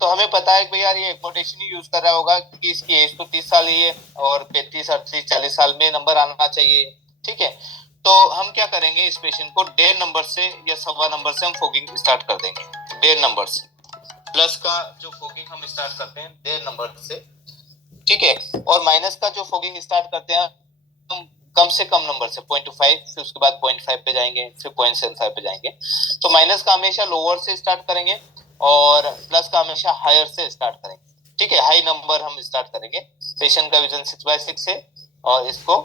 तो हमें पता है कि यार ये एक्मोडेशन ही यूज कर रहा होगा क्योंकि इसकी एज तो 30 साल ही है और 35, 38, 40 साल में नंबर आना चाहिए। ठीक है, तो हम क्या करेंगे, इस पेशेंट को 1.5 नंबर से या 1.25 नंबर से हम फॉगिंग स्टार्ट कर देंगे। 1.5 नंबर से प्लस का जो फॉगिंग हम स्टार्ट करते हैं 1.5 नंबर से। ठीक है, और माइनस का जो फॉगिंग स्टार्ट करते हैं हम कम से कम नंबर से 0.5, फिर उसके बाद 0.5 पे जाएंगे, फिर 0.75 पे जाएंगे। तो माइनस का हमेशा लोअर से स्टार्ट करेंगे और प्लस का हमेशा हायर से स्टार्ट करेंगे। ठीक है, हाई नंबर हम स्टार्ट करेंगे। पेशेंट का विजन 6/6 है और इसको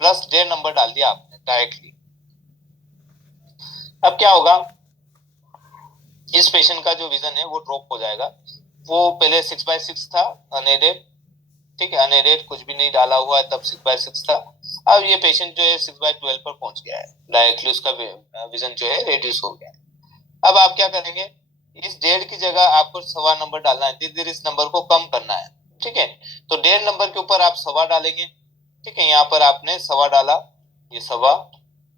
प्लस डेढ़ नंबर डाल दिया आपने डायरेक्टली। अब क्या होगा, इस पेशेंट का जो विजन है वो ड्रॉप हो जाएगा। वो पहले 6/6 था अनएडेड, ठीक है, अनएडेड कुछ भी नहीं डाला हुआ है, तब 6/6 था। अब ये पेशेंट जो है 6/12 पर पहुंच गया है, डायरेक्टली उसका विजन जो है रिड्यूस हो गया है। अब आप क्या करेंगे, इस डेढ़ की जगह आपको सवा नंबर डालना है, धीरे धीरे इस नंबर को कम करना है, ठीक है। तो डेढ़ नंबर के ऊपर आप सवा डालेंगे, ठीक है, यहाँ पर आपने सवा डाला, ये सवा,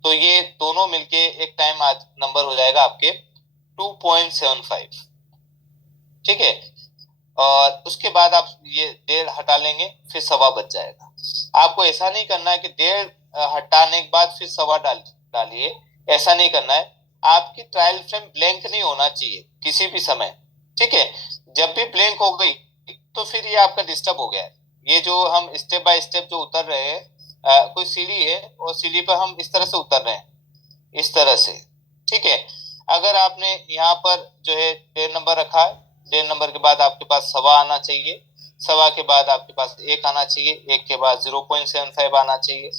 तो ये दोनों मिलके एक टाइम आज नंबर हो जाएगा आपके 2.75, ठीक है। और उसके बाद आप ये डेढ़ हटा लेंगे, फिर सवा बच जाएगा। आपको ऐसा नहीं करना है कि डेढ़ हटाने के बाद फिर सवा डालिए, ऐसा नहीं करना है। आपकी ट्रायल फ्रेम ब्लैंक नहीं होना चाहिए किसी भी समय, ठीक है। जब भी ब्लैंक हो गई तो फिर ये आपका डिस्टर्ब हो गया है। ये जो हम स्टेप बाय स्टेप जो उतर रहे हैं, कोई सीढ़ी है और सीढ़ी पर हम इस तरह से उतर रहे हैं, इस तरह से, ठीक है। अगर आपने यहाँ पर जो है डेढ़ नंबर रखा है, डेढ़ नंबर के बाद आपके पास सवा आना चाहिए, सवा के बाद आपके पास एक आना चाहिए, एक के बाद 0.75 आना चाहिए।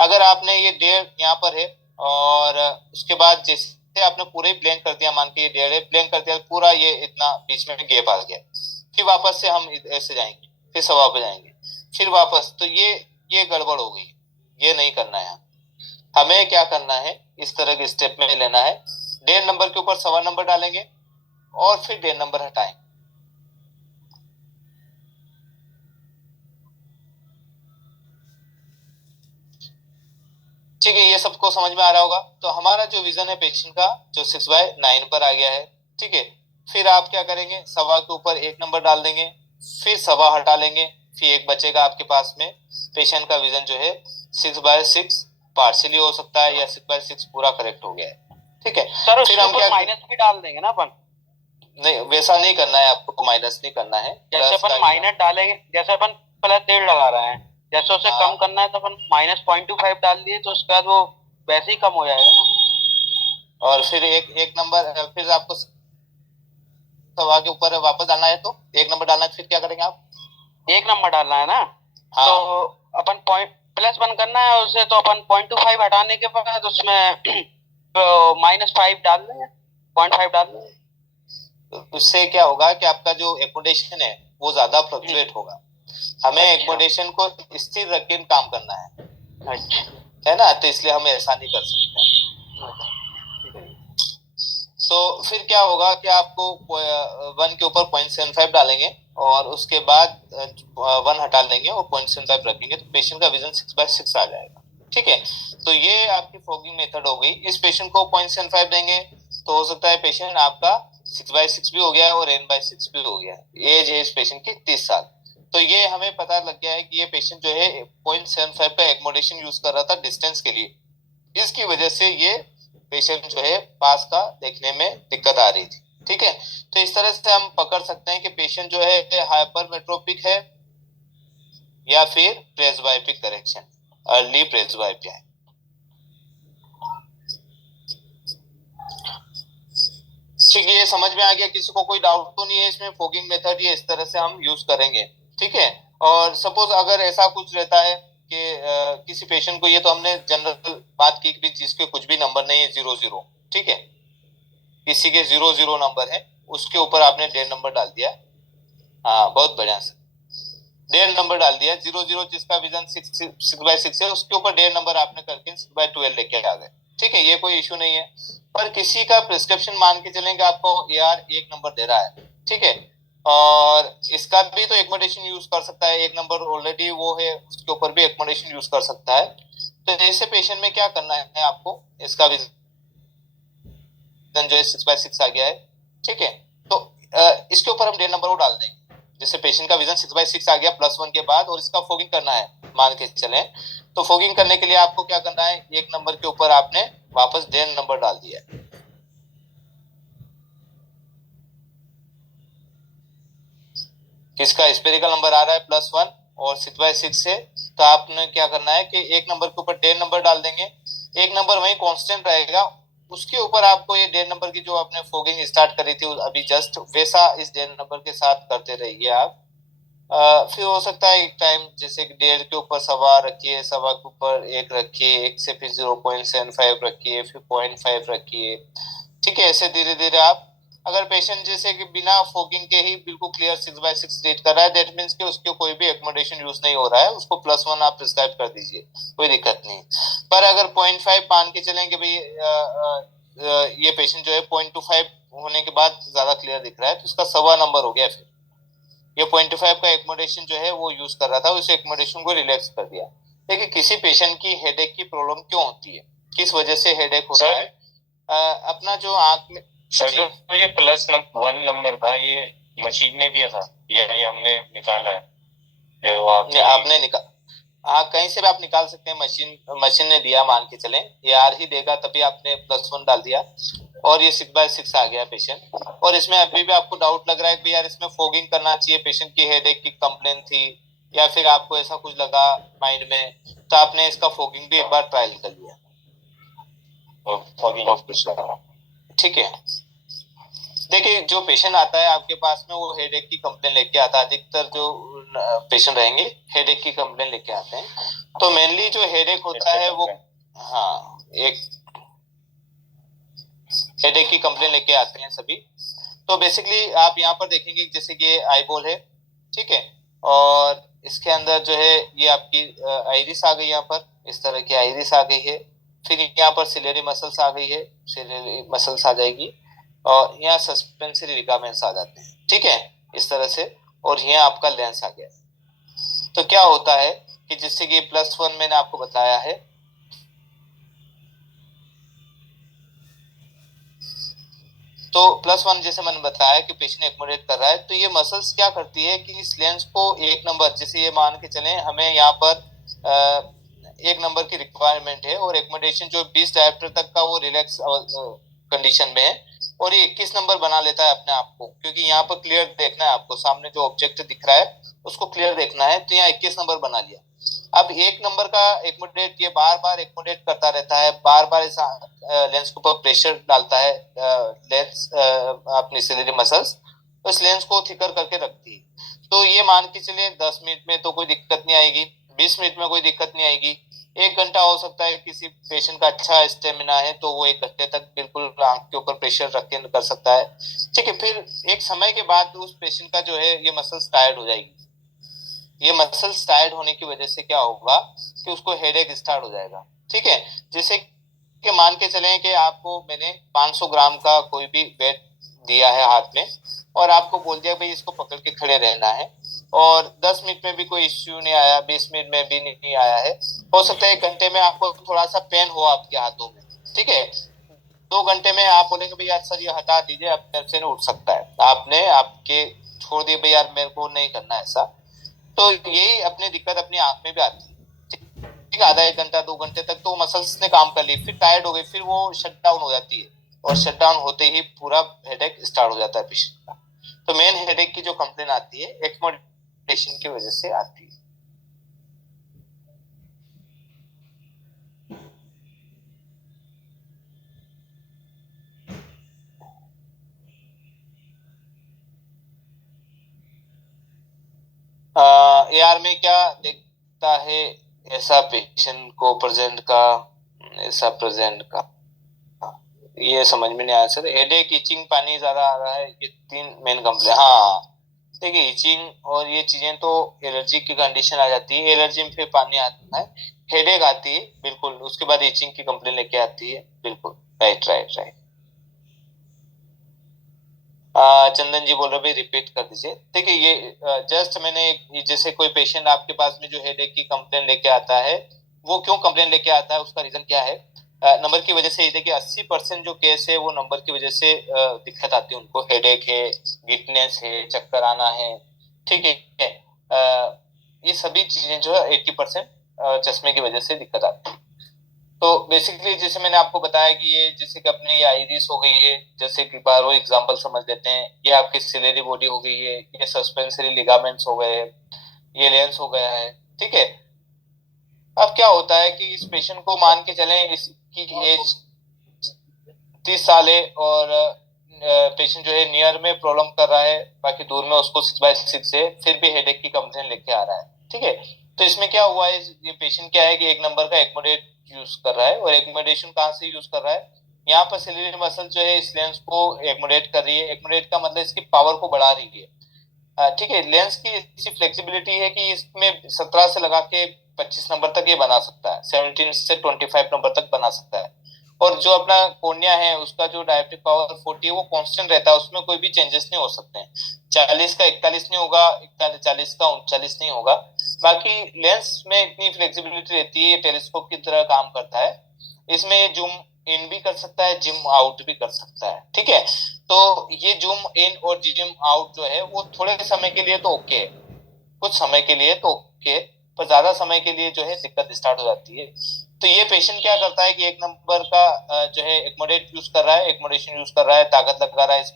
अगर आपने ये डेढ़ यहाँ पर है और उसके बाद जैसे आपने पूरे ही ब्लैंक कर दिया, मान के ये डेढ़ है, ब्लैंक कर दिया, पूरा ये इतना बीच में गैप आ गया, फिर वापस से हम ऐसे जाएंगे, फिर सवा पे जाएंगे, फिर वापस, तो ये गड़बड़ हो गई, ये नहीं करना है। हमें क्या करना है, इस तरह के स्टेप में लेना है, डेढ़ नंबर के ऊपर सवा नंबर डालेंगे और फिर डेढ़ नंबर हटाएंगे। ठीक है, ये सबको समझ में आ रहा होगा। तो हमारा जो विजन है पेशेंट का जो 6/9 पर आ गया है, ठीक है। फिर आप क्या करेंगे, सवा के ऊपर एक नंबर डाल देंगे, फिर सवा हटा लेंगे, फिर एक बचेगा आपके पास में। पेशेंट का विजन जो है 6/6 पार्शियली हो सकता है या 6/6 पूरा करेक्ट हो गया है, ठीक है। सर फिर हम क्या माइनस भी डाल देंगे ना अपन? नहीं, वैसा नहीं करना है आपको, माइनस नहीं करना है। जैसे अपन माइनस डालेंगे, जैसे अपन प्लस डेढ़ लगा रहे हैं, जैसे उसे कम करना है तो अपन -0.25 डाल दिए तो उसके बाद वो वैसे ही कम हो जाएगा ना। और फिर एक नंबर, फिर आपको सवा के ऊपर वापस डालना है, तो एक नंबर डालना है, फिर क्या करेंगे आप? एक नंबर डालना है ना। हाँ। तो अपन +1 करना है उसे, तो अपन 0.25 हटाने के बाद उसमें -5 डाल देंगे, 0.5 डाल देंगे। तो उससे क्या होगा कि आपका जो एकोमोडेशन है वो ज्यादा फ्लक्चुएट होगा। हमें एकोमोडेशन को स्थिर रख के काम करना है, अच्छा है ना, तो इसलिए हम ऐसा नहीं कर सकते। तो फिर क्या होगा कि आपको 1 के ऊपर 0.75 डालेंगे और उसके बाद 1 हटा लेंगे और 0.75 रखेंगे, तो पेशेंट का विजन 6/6 आ जाएगा, ठीक है। तो ये आपकी फॉगिंग मेथड हो गई। इस पेशेंट को 0.75 देंगे तो हो सकता है पेशेंट आपका 6/6 भी हो गया और n/6 भी हो गया। एज है इस पेशेंट की 30 साल। तो ये हमें पता लग गया है कि ये पेशेंट जो है 0.75 का एकोमोडेशन यूज कर रहा था डिस्टेंस के लिए, इसकी वजह से ये पेशेंट जो है पास का देखने में दिक्कत आ रही थी, ठीक है। तो इस तरह से हम पकड़ सकते हैं कि पेशेंट जो है हाइपरमेट्रोपिक है या फिर प्रेसबायोपिक करेक्शन, अर्ली प्रेसबायोपिया है। ठीक है, ये समझ में आ गया? किसी को कोई डाउट तो नहीं है इसमें? फॉगिंग मेथड ये इस तरह से हम यूज करेंगे, ठीक है। और सपोज अगर ऐसा कुछ रहता है कि किसी पेशेंट को, ये तो हमने जनरल बात की कि जिसके कुछ भी नंबर नहीं है, 0-0, ठीक है, किसी के 0-0 नंबर है, उसके ऊपर आपने डेढ़ नंबर डाल दिया। हाँ, बहुत बढ़िया से डेढ़ नंबर डाल दिया। 0-0 जिसका विजन 6/6 है, उसके ऊपर डेढ़ नंबर आपने करके 6/12 लेके आ गए, ठीक है, ये कोई इशू नहीं है। पर किसी का प्रिस्क्रिप्शन मान के चलेंगे आपको AR एक नंबर दे रहा है, ठीक है, और इसका भी तो एकोमोडेशन यूज कर सकता है, एक नंबर ऑलरेडी वो है, उसके ऊपर भी एकोमोडेशन यूज कर सकता है। तो ऐसे पेशेंट में क्या करना है आपको, इसका विजन जो है 6/6 आ गया है, ठीक है, तो इसके ऊपर हम डेढ़ नंबर को डाल देंगे। जैसे पेशेंट का विजन 6/6 आ गया +1 के बाद, और इसका फोगिंग करना है मान के चले, तो फोगिंग करने के लिए आपको क्या करना है, एक नंबर के ऊपर आपने वापस डेढ़ नंबर डाल दिया है। किसका स्पेरिकल नंबर आ रहा है +1 और 6/6 से, तो आपने क्या करना है कि एक नंबर के ऊपर डेढ़ नंबर डाल देंगे, एक नंबर वही कांस्टेंट रहेगा, उसके ऊपर आपको ये डेढ़ नंबर की जो आपने फोगिंग स्टार्ट करी थी अभी जस्ट, वैसा इस डेढ़ नंबर के साथ करते रहिए आप, फिर हो सकता है एक टाइम जैसे कि 1.5 के ऊपर सवा रखिए, सवा के ऊपर 1 रखिए, 1 से फिर 0.75 रखिए, फिर 0.5 रखिए। ठीक है, ऐसे धीरे धीरे आप, अगर पेशेंट जैसे कि बिना फोगिंग के ही बिल्कुल क्लियर 6/6 रीड कर रहा है, दैट मीन्स कि उसके कोई भी एकोमोडेशन यूज नहीं हो रहा है, उसको +1 आप प्रिस्क्राइब कर दीजिए, कोई दिक्कत नहीं। पर अगर 0.5 मान के चलें कि भाई ये पेशेंट जो है 0.25 होने के बाद ज्यादा क्लियर दिख रहा है, तो इसका सवा नंबर हो गया। फिर ये 0.5 का एकोमोडेशन जो है वो यूज कर रहा था, उस एकोमोडेशन को रिलैक्स कर दिया। देखिए किसी पेशेंट की हेडेक की प्रॉब्लम क्यों होती है, किस वजह से हेडेक होता है, अपना जो आंख में। सर जो ये +1 नंबर था, ये मशीन ने दिया था या ये हमने निकाला है? जो आपने निकाल, हाँ कहीं से भी आप निकाल सकते हैं, मशीन ने दिया मान के चलें, ये आर ही देगा, तभी आपने +1 डाल दिया और ये 6/6 आ गया पेशेंट। और इसमें अभी भी आपको डाउट लग रहा है कि यार इसमें फोगिंग करना चाहिए, पेशेंट की हेडेक की कंप्लेन थी, या फिर आपको ऐसा कुछ लगा माइंड में, तो आपने इसका फोगिंग भी एक बार ट्रायल कर लिया। ठीक है, देखिए जो पेशेंट आता है आपके पास में वो हेडेक की कंप्लेन लेके आता है, अधिकतर जो पेशेंट रहेंगे हेडेक की कंप्लेन लेके आते हैं। तो मेनली जो हेडेक होता है वो, हाँ एक हेडेक की कंप्लेन लेके आते हैं सभी। तो बेसिकली आप यहाँ पर देखेंगे जैसे कि आई बॉल है, ठीक है, और इसके अंदर जो है ये आपकी आइरिस आ गई, यहाँ पर इस तरह की आइरिस आ गई है। फिर यहाँ पर सिलेरी मसल्स आ गई है, सिलेरी मसल्स आ जाएगी, और यहाँ सस्पेंसरी लिगामेंट्स आ जाते हैं, ठीक है, इस तरह से। और यहाँ आपका लेंस आ गया। तो क्या होता है कि जिससे कि +1 मैंने आपको बताया है, तो +1 जैसे मैंने बताया कि पेशेंट एकोमोडेट कर रहा है, तो ये मसल्स क्या करती है कि इस लेंस को 1 नंबर, जैसे ये मान के चलें हमें यहाँ पर 1 नंबर की रिक्वायरमेंट है, और एकोमोडेशन जो 20 डायप्टर तक का वो रिलैक्स कंडीशन में है, और ये 21 नंबर बना लेता है अपने आप को, क्योंकि यहाँ पर क्लियर देखना है आपको, सामने जो ऑब्जेक्ट दिख रहा है उसको क्लियर देखना है, तो यहाँ 21 नंबर बना लिया। अब 1 नंबर का एकोमोडेट ये बार बार एकोमोडेट करता रहता है, बार बार इस लेंस के ऊपर प्रेशर डालता है, लेंस अपनी सिलेरी मसल्स, तो इस लेंस को थिकर करके रखती है। तो ये मान के चलिए 10 मिनट में तो कोई दिक्कत नहीं आएगी, 20 मिनट में कोई दिक्कत नहीं आएगी, 1 घंटा हो सकता है, किसी पेशेंट का अच्छा स्टेमिना है तो वो 1 घंटे तक बिल्कुल आंख के ऊपर प्रेशर रख के कर सकता है। ठीक है, फिर एक समय के बाद उस पेशेंट का जो है ये मसल्स टायर्ड हो जाएगी। ये मसल्स टायर्ड होने की वजह से क्या होगा कि उसको हेडेक स्टार्ट हो जाएगा। ठीक है, जैसे कि मान के चलें कि आपको मैंने 500 ग्राम का कोई भी वेट दिया है हाथ में, और आपको बोल दिया भाई इसको पकड़ के खड़े रहना है, और 10 मिनट में भी कोई इश्यू नहीं आया, 20 मिनट में भी नहीं आया है, हो सकता है 1 घंटे में आपको थोड़ा सा पेन हो आपके हाथों में, ठीक है, 2 घंटे में आप बोलेंगे भाई यार सर ये हटा दीजिए, अब मेरे से नहीं उठ सकता है, आपने आपके छोड़ दिए भाई यार मेरे को नहीं करना ऐसा। तो यही अपनी दिक्कत अपनी आंख में भी आती है। ठीक है, आधा 1 घंटा 2 घंटे तक तो मसल्स ने काम कर ली, फिर टायर्ड हो गई, फिर वो शट डाउन हो जाती है, और शट डाउन होते ही पूरा हेडेक स्टार्ट हो जाता है पेशेंट का। तो मेन हेडेक की जो कंप्लेन आती है एक्कोमोडेशन की वजह से आती है। AR में क्या देखता है, ऐसा पेशेंट को प्रेजेंट का, ऐसा प्रेजेंट का, ये समझ में नहीं आया सर। हेडेक, इचिंग, पानी ज्यादा आ रहा है, ये 3 मेन कंप्लेन। हाँ देखिए, इचिंग और ये चीजें तो एलर्जी की कंडीशन आ जाती है, एलर्जी में फिर पानी आता है, हेडेक आती है बिल्कुल, उसके बाद इचिंग की कंप्लेन लेके आती है, बिल्कुल राइट राइट राइट। चंदन जी बोल रहे भाई रिपीट कर दीजिए। देखिए ये जस्ट मैंने जैसे कोई पेशेंट आपके पास में जो हेडेक की कंप्लेन लेके आता है, वो क्यों कंप्लेन लेके आता है, उसका रीजन क्या है, नंबर की वजह से। देखिए 80% जो केस है वो नंबर की वजह से दिक्कत आती है उनको, हेडेक है, गिटनेस है, चक्कर आना है, ठीक है, ये सभी चीजें जो है 80% चश्मे की वजह से दिक्कत आती है। तो बेसिकली जैसे मैंने आपको बताया कि ये जैसे कि अपने ये आइरिस हो गई है, जैसे कि बार वो एग्जांपल समझ लेते हैं, ये आपकी सिलेरी बॉडी हो गई है, ये सस्पेंसरी लिगामेंट्स हो गए, ये लेंस हो गया है, ठीक है। अब क्या होता है कि इस पेशेंट को मान के चलें इसकी एज 30 साल है, और पेशेंट जो है नियर में प्रॉब्लम कर रहा है, बाकी दूर में उसको 6/6 है, फिर भी हेडेक की कंप्लेन लेके आ रहा है, ठीक है। तो इसमें क्या हुआ है, ये पेशेंट क्या है कि एक नंबर का एक्मोडेट यूज कर रहा है, और एक्मोडेशन कहाँ से यूज कर रहा है, यहाँ पर सिलियरी मसल जो है इस लेंस को एक्मोडेट कर रही है। एक्मोडेट का मतलब इसकी पावर को बढ़ा रही है, ठीक है। लेंस की ऐसी फ्लेक्सिबिलिटी है कि इसमें 17 से लगा के 25 नंबर तक ये बना सकता है, 17 से 25 नंबर तक बना सकता है। और जो अपना कोर्निया है उसका जो डायोप्ट्रिक पावर 40 है वो कांस्टेंट रहता है, उसमें कोई भी चेंजेस नहीं हो सकते हैं। 40 का 41 नहीं होगा, 40 का 39 नहीं होगा। बाकी लेंस में इतनी फ्लेक्सिबिलिटी रहती है, ये टेलीस्कोप की तरह काम करता है। इसमें जूम इन भी कर सकता है, जूम आउट भी कर सकता है, ठीक है। तो ये जूम इन और जूम आउट जो है वो थोड़े समय के लिए तो ओके है, कुछ समय के लिए तो ओके, पर ज्यादा समय के लिए जो है दिक्कत स्टार्ट हो जाती है। तो ये पेशेंट क्या करता है कि एक नंबर का जो है एक्मोडेट यूज कर रहा है, एक्मोडेशन यूज कर रहा है, ताकत लगा रहा है इस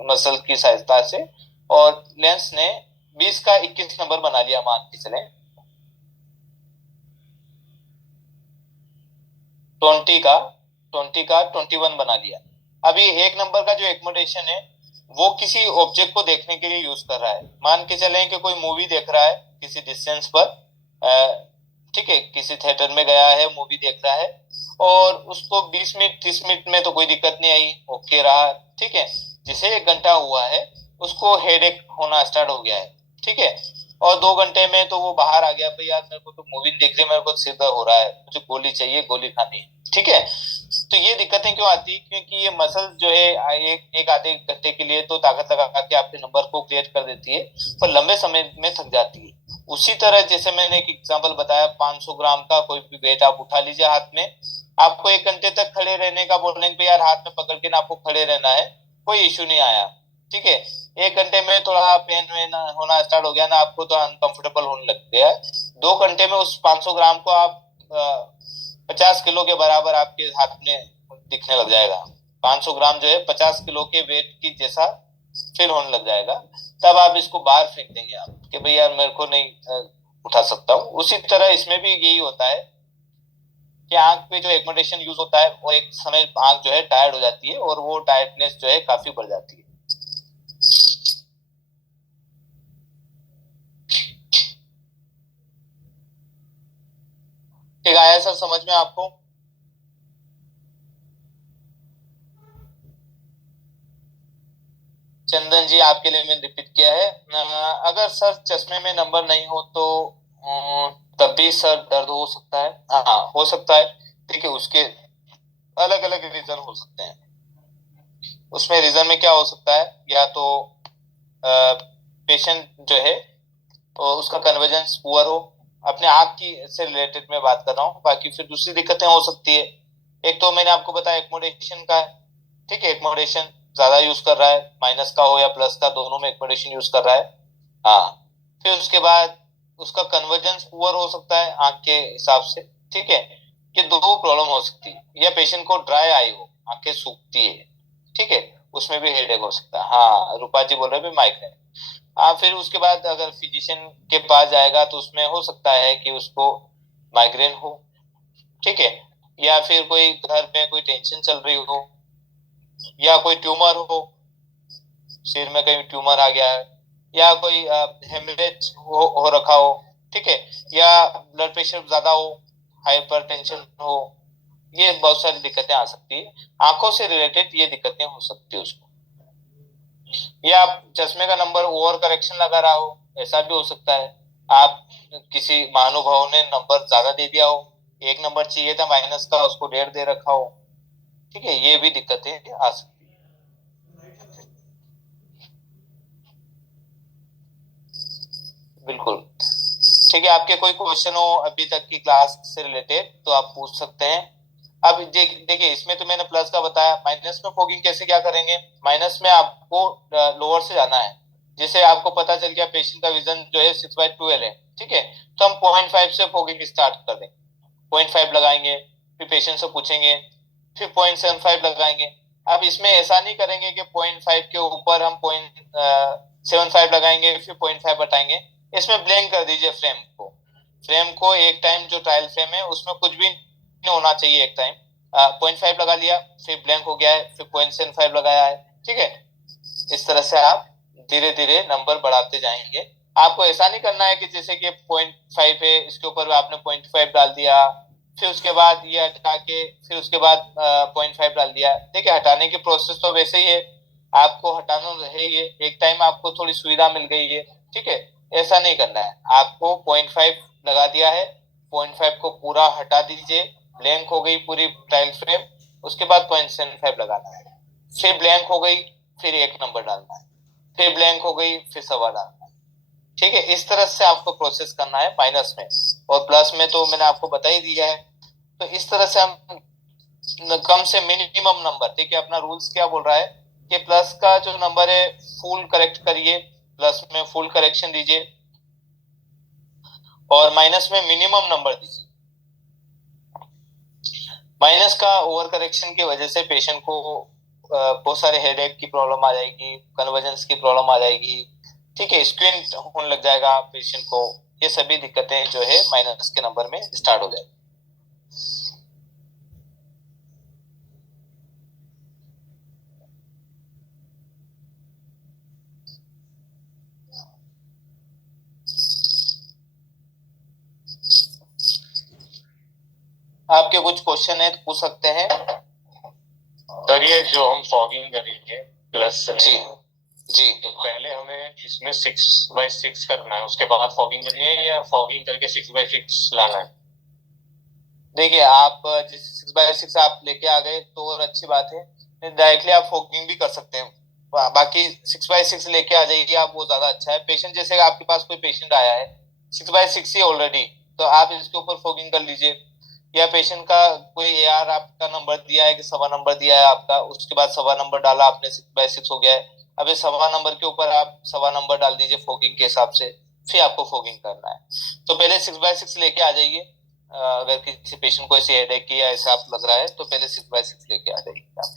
मसल की सहायता से, और लेंस ने 20 का 21 नंबर बना लिया, मान के चले 20 का 21 बना लिया। अभी एक नंबर का जो एक्मोडेशन है वो किसी ऑब्जेक्ट को देखने के लिए यूज कर रहा है। मान के चले कि कोई मूवी देख रहा है किसी डिस्टेंस पर, ठीक है, किसी थिएटर में गया है, मूवी देख रहा है, और उसको 20 मिनट 30 मिनट में तो कोई दिक्कत नहीं आई, ओके रहा, ठीक है। जिसे 1 घंटा हुआ है उसको हेडेक होना स्टार्ट हो गया है, ठीक है। और 2 घंटे में तो वो बाहर आ गया, भाई यार मेरे को तो मूवी देख रही, मेरे को सिर दर्द हो रहा है, मुझे गोली चाहिए, गोली खानी है, ठीक है। तो ये दिक्कतें क्यों आती है, क्योंकि ये मसल जो है एक आधे घंटे के लिए तो ताकत लगा के आपके नंबर को क्रिएट कर देती है, पर लंबे समय में थक जाती है। उसी तरह जैसे मैंने एक एग्जांपल बताया, 500 ग्राम का कोई भी वेट आप उठा लीजिए हाथ में, आपको 1 घंटे तक खड़े रहने का बोलेंगे, यार हाथ में पकड़ के ना आपको खड़े रहना है, कोई इश्यू नहीं आया, ठीक है। 1 घंटे में थोड़ा पेन वेन होना स्टार्ट हो गया ना, आपको तो अनकंफर्टेबल होने लग गया। 2 घंटे में उस 500 ग्राम को आप 50 किलो के बराबर आपके हाथ में दिखने लग जाएगा। 500 ग्राम जो है 50 किलो के वेट की जैसा फील होने लग जाएगा। तब आप इसको बाहर फेंक देंगे आप कि भाई यार मेरे को नहीं उठा सकता हूँ। उसी तरह इसमें भी यही होता है कि आंख पे जो एक्मोडेशन यूज होता है वो एक समय आंख जो है टायर्ड हो जाती है, और वो टायर्डनेस जो है काफी बढ़ जाती है। ठीक आया सर समझ में आपको? चंदन जी आपके लिए मैंने रिपीट किया है। अगर सर चश्मे में नंबर नहीं हो तो तब भी सर दर्द हो सकता है, हाँ हो सकता है, ठीक है। उसके अलग अलग रीजन हो सकते हैं। उसमें रीजन में क्या हो सकता है, या तो पेशेंट जो है तो उसका कन्वर्जेंस पुअर हो, अपने आंख की से रिलेटेड मैं बात कर रहा हूँ, बाकी फिर दूसरी दिक्कतें हो सकती है। एक तो मैंने आपको बताया एक्मोडेशन का है, ठीक है, एक्मोडेशन ज्यादा यूज कर रहा है, माइनस का हो या प्लस का, दोनों में एक्मोडेशन यूज कर रहा है, हाँ। फिर उसके बाद उसका कन्वर्जेंस पुअर हो सकता है आंख के हिसाब से, ठीक है। ये दो प्रॉब्लम हो सकती है, या पेशेंट को ड्राई आई हो, आंखें सूखती है, ठीक है, उसमें भी हेडेक हो सकता है। हाँ रूपा जी बोल रहे हैं माइग्रेन। हाँ फिर उसके बाद अगर फिजिशियन के पास जाएगा तो उसमें हो सकता है कि उसको माइग्रेन हो, ठीक है, या फिर कोई घर में कोई टेंशन चल रही हो, या कोई ट्यूमर हो, सिर में कहीं ट्यूमर आ गया है, या कोई हेमरेज हो रखा हो, ठीक है, या ब्लड प्रेशर ज्यादा हो, हाइपर टेंशन हो, ये बहुत सारी दिक्कतें आ सकती है। आंखों से रिलेटेड ये दिक्कतें हो सकती है उसको। या आप चश्मे का नंबर ओवर करेक्शन लगा रहा हो, ऐसा भी हो सकता है। आप किसी महानुभाव ने नंबर ज्यादा दे दिया हो, 1 नंबर चाहिए था माइनस का, उसको 1.5 दे रखा हो, ठीक है, ये भी दिक्कतें आ सकती है। बिल्कुल ठीक है। आपके कोई क्वेश्चन हो अभी तक की क्लास से रिलेटेड तो आप पूछ सकते हैं। अब देखिए इसमें तो मैंने प्लस का बताया, माइनस में फोगिंग कैसे क्या करेंगे। माइनस में आपको लोअर से जाना है। जैसे आपको पता चल गया पेशेंट का विजन जो है 6/12 है, ठीक है, तो हम 0.5 से फोगिंग स्टार्ट कर देंगे। 0.5 लगाएंगे, फिर पेशेंट से पूछेंगे, फिर 0.75 लगाएंगे। अब इसमें ऐसा नहीं करेंगे कि 0.5 के ऊपर हम 0.75 लगाएंगे फिर 0.5 हटाएंगे। इसमें ब्लैंक कर दीजिए फ्रेम को। फ्रेम को एक टाइम जो ट्रायल फ्रेम है उसमें कुछ भी नहीं होना चाहिए। एक टाइम 0.5 लगा लिया, फिर ब्लैंक हो गया है, फिर 0.75 लगाया है, ठीक है, इस तरह से आप धीरे धीरे नंबर बढ़ाते जाएंगे। आपको ऐसा नहीं करना है कि जैसे कि 0.5 है, इसके ऊपर आपने 0.5 डाल दिया, फिर उसके बाद ये हटा के फिर उसके बाद 0.5 डाल दिया। देखिए, हटाने की प्रोसेस तो वैसे ही है, आपको हटाना है, ये एक टाइम आपको थोड़ी सुविधा मिल गई है, ठीक है। ऐसा नहीं करना है, आपको 0.5 लगा दिया है, 0.5 को पूरा हटा दीजिए, ब्लैंक हो गई पूरी टाइल फ्रेम, उसके बाद 0.75 लगाना है, फिर ब्लैंक हो गई, फिर एक नंबर डालना है, फिर ब्लैंक हो गई, फिर सवा डालना है, ठीक है। इस तरह से आपको प्रोसेस करना है माइनस में, और प्लस में तो मैंने आपको बता ही दिया है। तो इस तरह से हम कम से मिनिमम नंबर, देखिए अपना रूल्स क्या बोल रहा है कि प्लस का जो नंबर है फुल करेक्ट करिए, प्लस में फुल करेक्शन दीजिए, और माइनस में मिनिमम नंबर दीजिए। माइनस का ओवर करेक्शन की वजह से पेशेंट को बहुत सारे हेडेक की प्रॉब्लम आ जाएगी, कन्वर्जेंस की प्रॉब्लम आ जाएगी, ठीक है, स्क्विंट होने लग जाएगा पेशेंट को। ये सभी दिक्कतें जो है माइनस के नंबर में स्टार्ट हो जाएगी। आपके कुछ क्वेश्चन है तो पूछ सकते हैं। सर ये जो हम फॉगिंग करेंगे प्लस से, जी जी, तो पहले हमें इसमें 6/6 करना है, उसके बाद फॉगिंग करनी है, या फॉगिंग करके 6/6 लाना है? देखिए आप जैसे 6/6 आप लेके आ गए तो और अच्छी बात है, डायरेक्टली आप फोकिंग भी कर सकते हैं। बाकी 6/6 लेके आ जाइए आप, वो ज्यादा अच्छा है। पेशेंट जैसे आपके पास कोई पेशेंट आया है 6/6 ही ऑलरेडी, तो आप इसके ऊपर फोकिंग कर लीजिए। या पेशेंट का कोई एआर आपका नंबर दिया है कि सवा नंबर दिया है आपका, उसके बाद सवा नंबर डाला आपने, 6/6 हो गया है। अब इस सवा नंबर के ऊपर आप सवा नंबर डाल दीजिए फोकिंग के हिसाब से, फिर आपको फोकिंग करना है। तो पहले 6/6 लेके आ जाइए। अगर किसी पेशेंट को ऐसे हेडेक की या ऐसा आप लग रहा है तो पहले 6/6 लेके आ जाइए आप।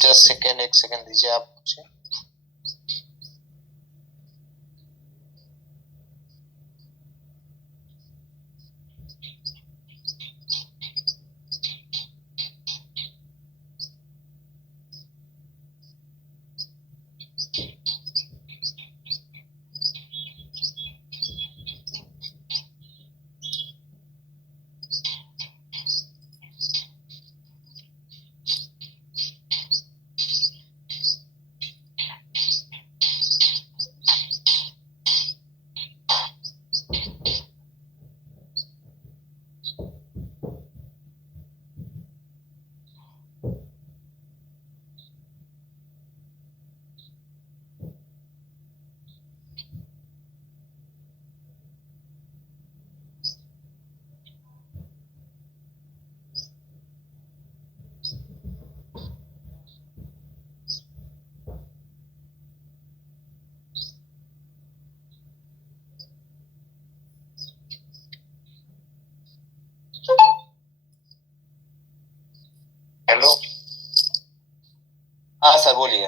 जस्ट सेकेंड, एक सेकेंड दीजिए आप मुझे। हेलो हाँ सर बोलिए।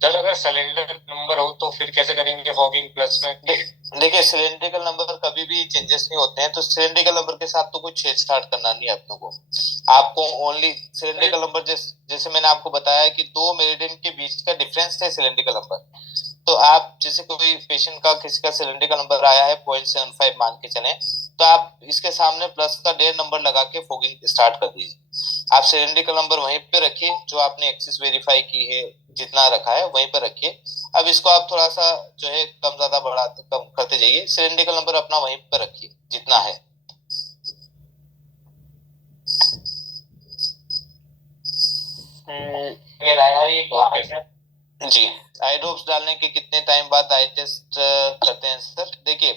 सर, अगर सिलेंडर नंबर हो तो फिर कैसे करेंगे फॉगिंग प्लस में? देखिए सिलेंड्रिकल नंबर कभी भी चेंजेस नहीं होते हैं, तो सिलेंड्रिकल नंबर के साथ तो कुछ छेड़छाड़ करना नहीं है अपनों को। आपको ओनली सिलेंड्रिकल नंबर जैसे मैंने आपको बताया कि दो मेरिडियन के बीच का डिफरेंस है सिलेंड्रिकल नंबर। तो आप जैसे कोई पेशेंट का किसी का सिलेंड्रिकल नंबर आया है 0.75 मान के चले, तो आप इसके सामने प्लस का 1.5 नंबर लगा के फोगिंग स्टार्ट कर दीजिए। आप सिलेंड्रिकल नंबर वहीं पे रखिए, जो आपने एक्सिस वेरीफाई की है जितना रखा है वहीं पर रखिए। अब इसको आप थोड़ा सा जो है कम ज्यादा बढ़ा कम करते जाइए, सिलेंड्रिकल नंबर अपना वहीं पर रखिए जितना है। ये लाया ये कैसे? जी, आई ड्रॉप्स डालने के कितने टाइम बाद आई टेस्ट करते हैं सर? देखिए,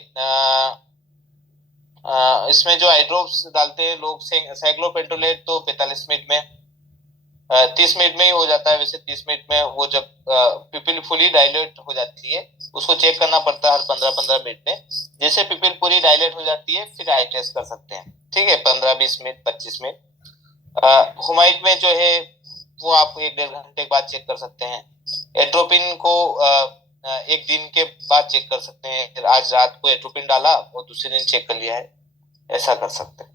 इसमें जो आई ड्रॉप्स डालते हैं लोग, साइक्लोपेंटोलेट तो 45 मिनट में, 30 मिनट में ही हो जाता है। वैसे 30 मिनट में वो जब पिपिल फुली डायलेट हो जाती है, उसको चेक करना पड़ता है हर 15-15 मिनट में। जैसे पिपिल पूरी डायलेट हो जाती है फिर आई टेस्ट कर सकते हैं, ठीक है, 15-20 मिनट, 25 मिनट। हुमाइट में जो है वो आप 1-1.5 घंटे बाद चेक कर सकते हैं। एट्रोपिन को एक दिन के बाद चेक कर सकते हैं। आज रात को एट्रोपिन डाला और दूसरे दिन चेक कर लिया है, ऐसा कर सकते हैं।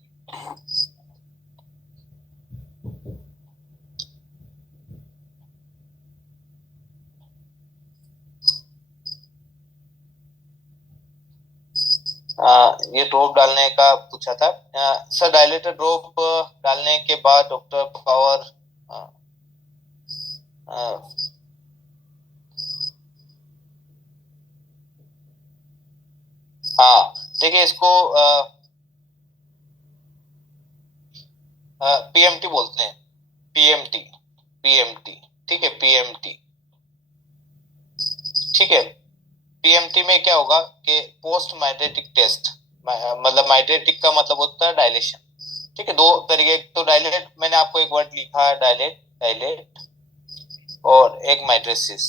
ये ड्रॉप डालने का पूछा था सर। डायलेटेड ड्रॉप डालने के बाद डॉक्टर पावर, हाँ देखिए, इसको पीएमटी बोलते हैं, पीएमटी, पीएमटी, ठीक है, पीएमटी, ठीक है। पीएमटी में क्या होगा कि पोस्ट माइड्रेटिक टेस्ट, मतलब माइड्रेटिक का मतलब होता है डायलेशन, ठीक है। दो तरीके, तो डायलेट, मैंने आपको एक वर्ड लिखा है, डायलेट, डायलेट, और एक माइड्रेसिस,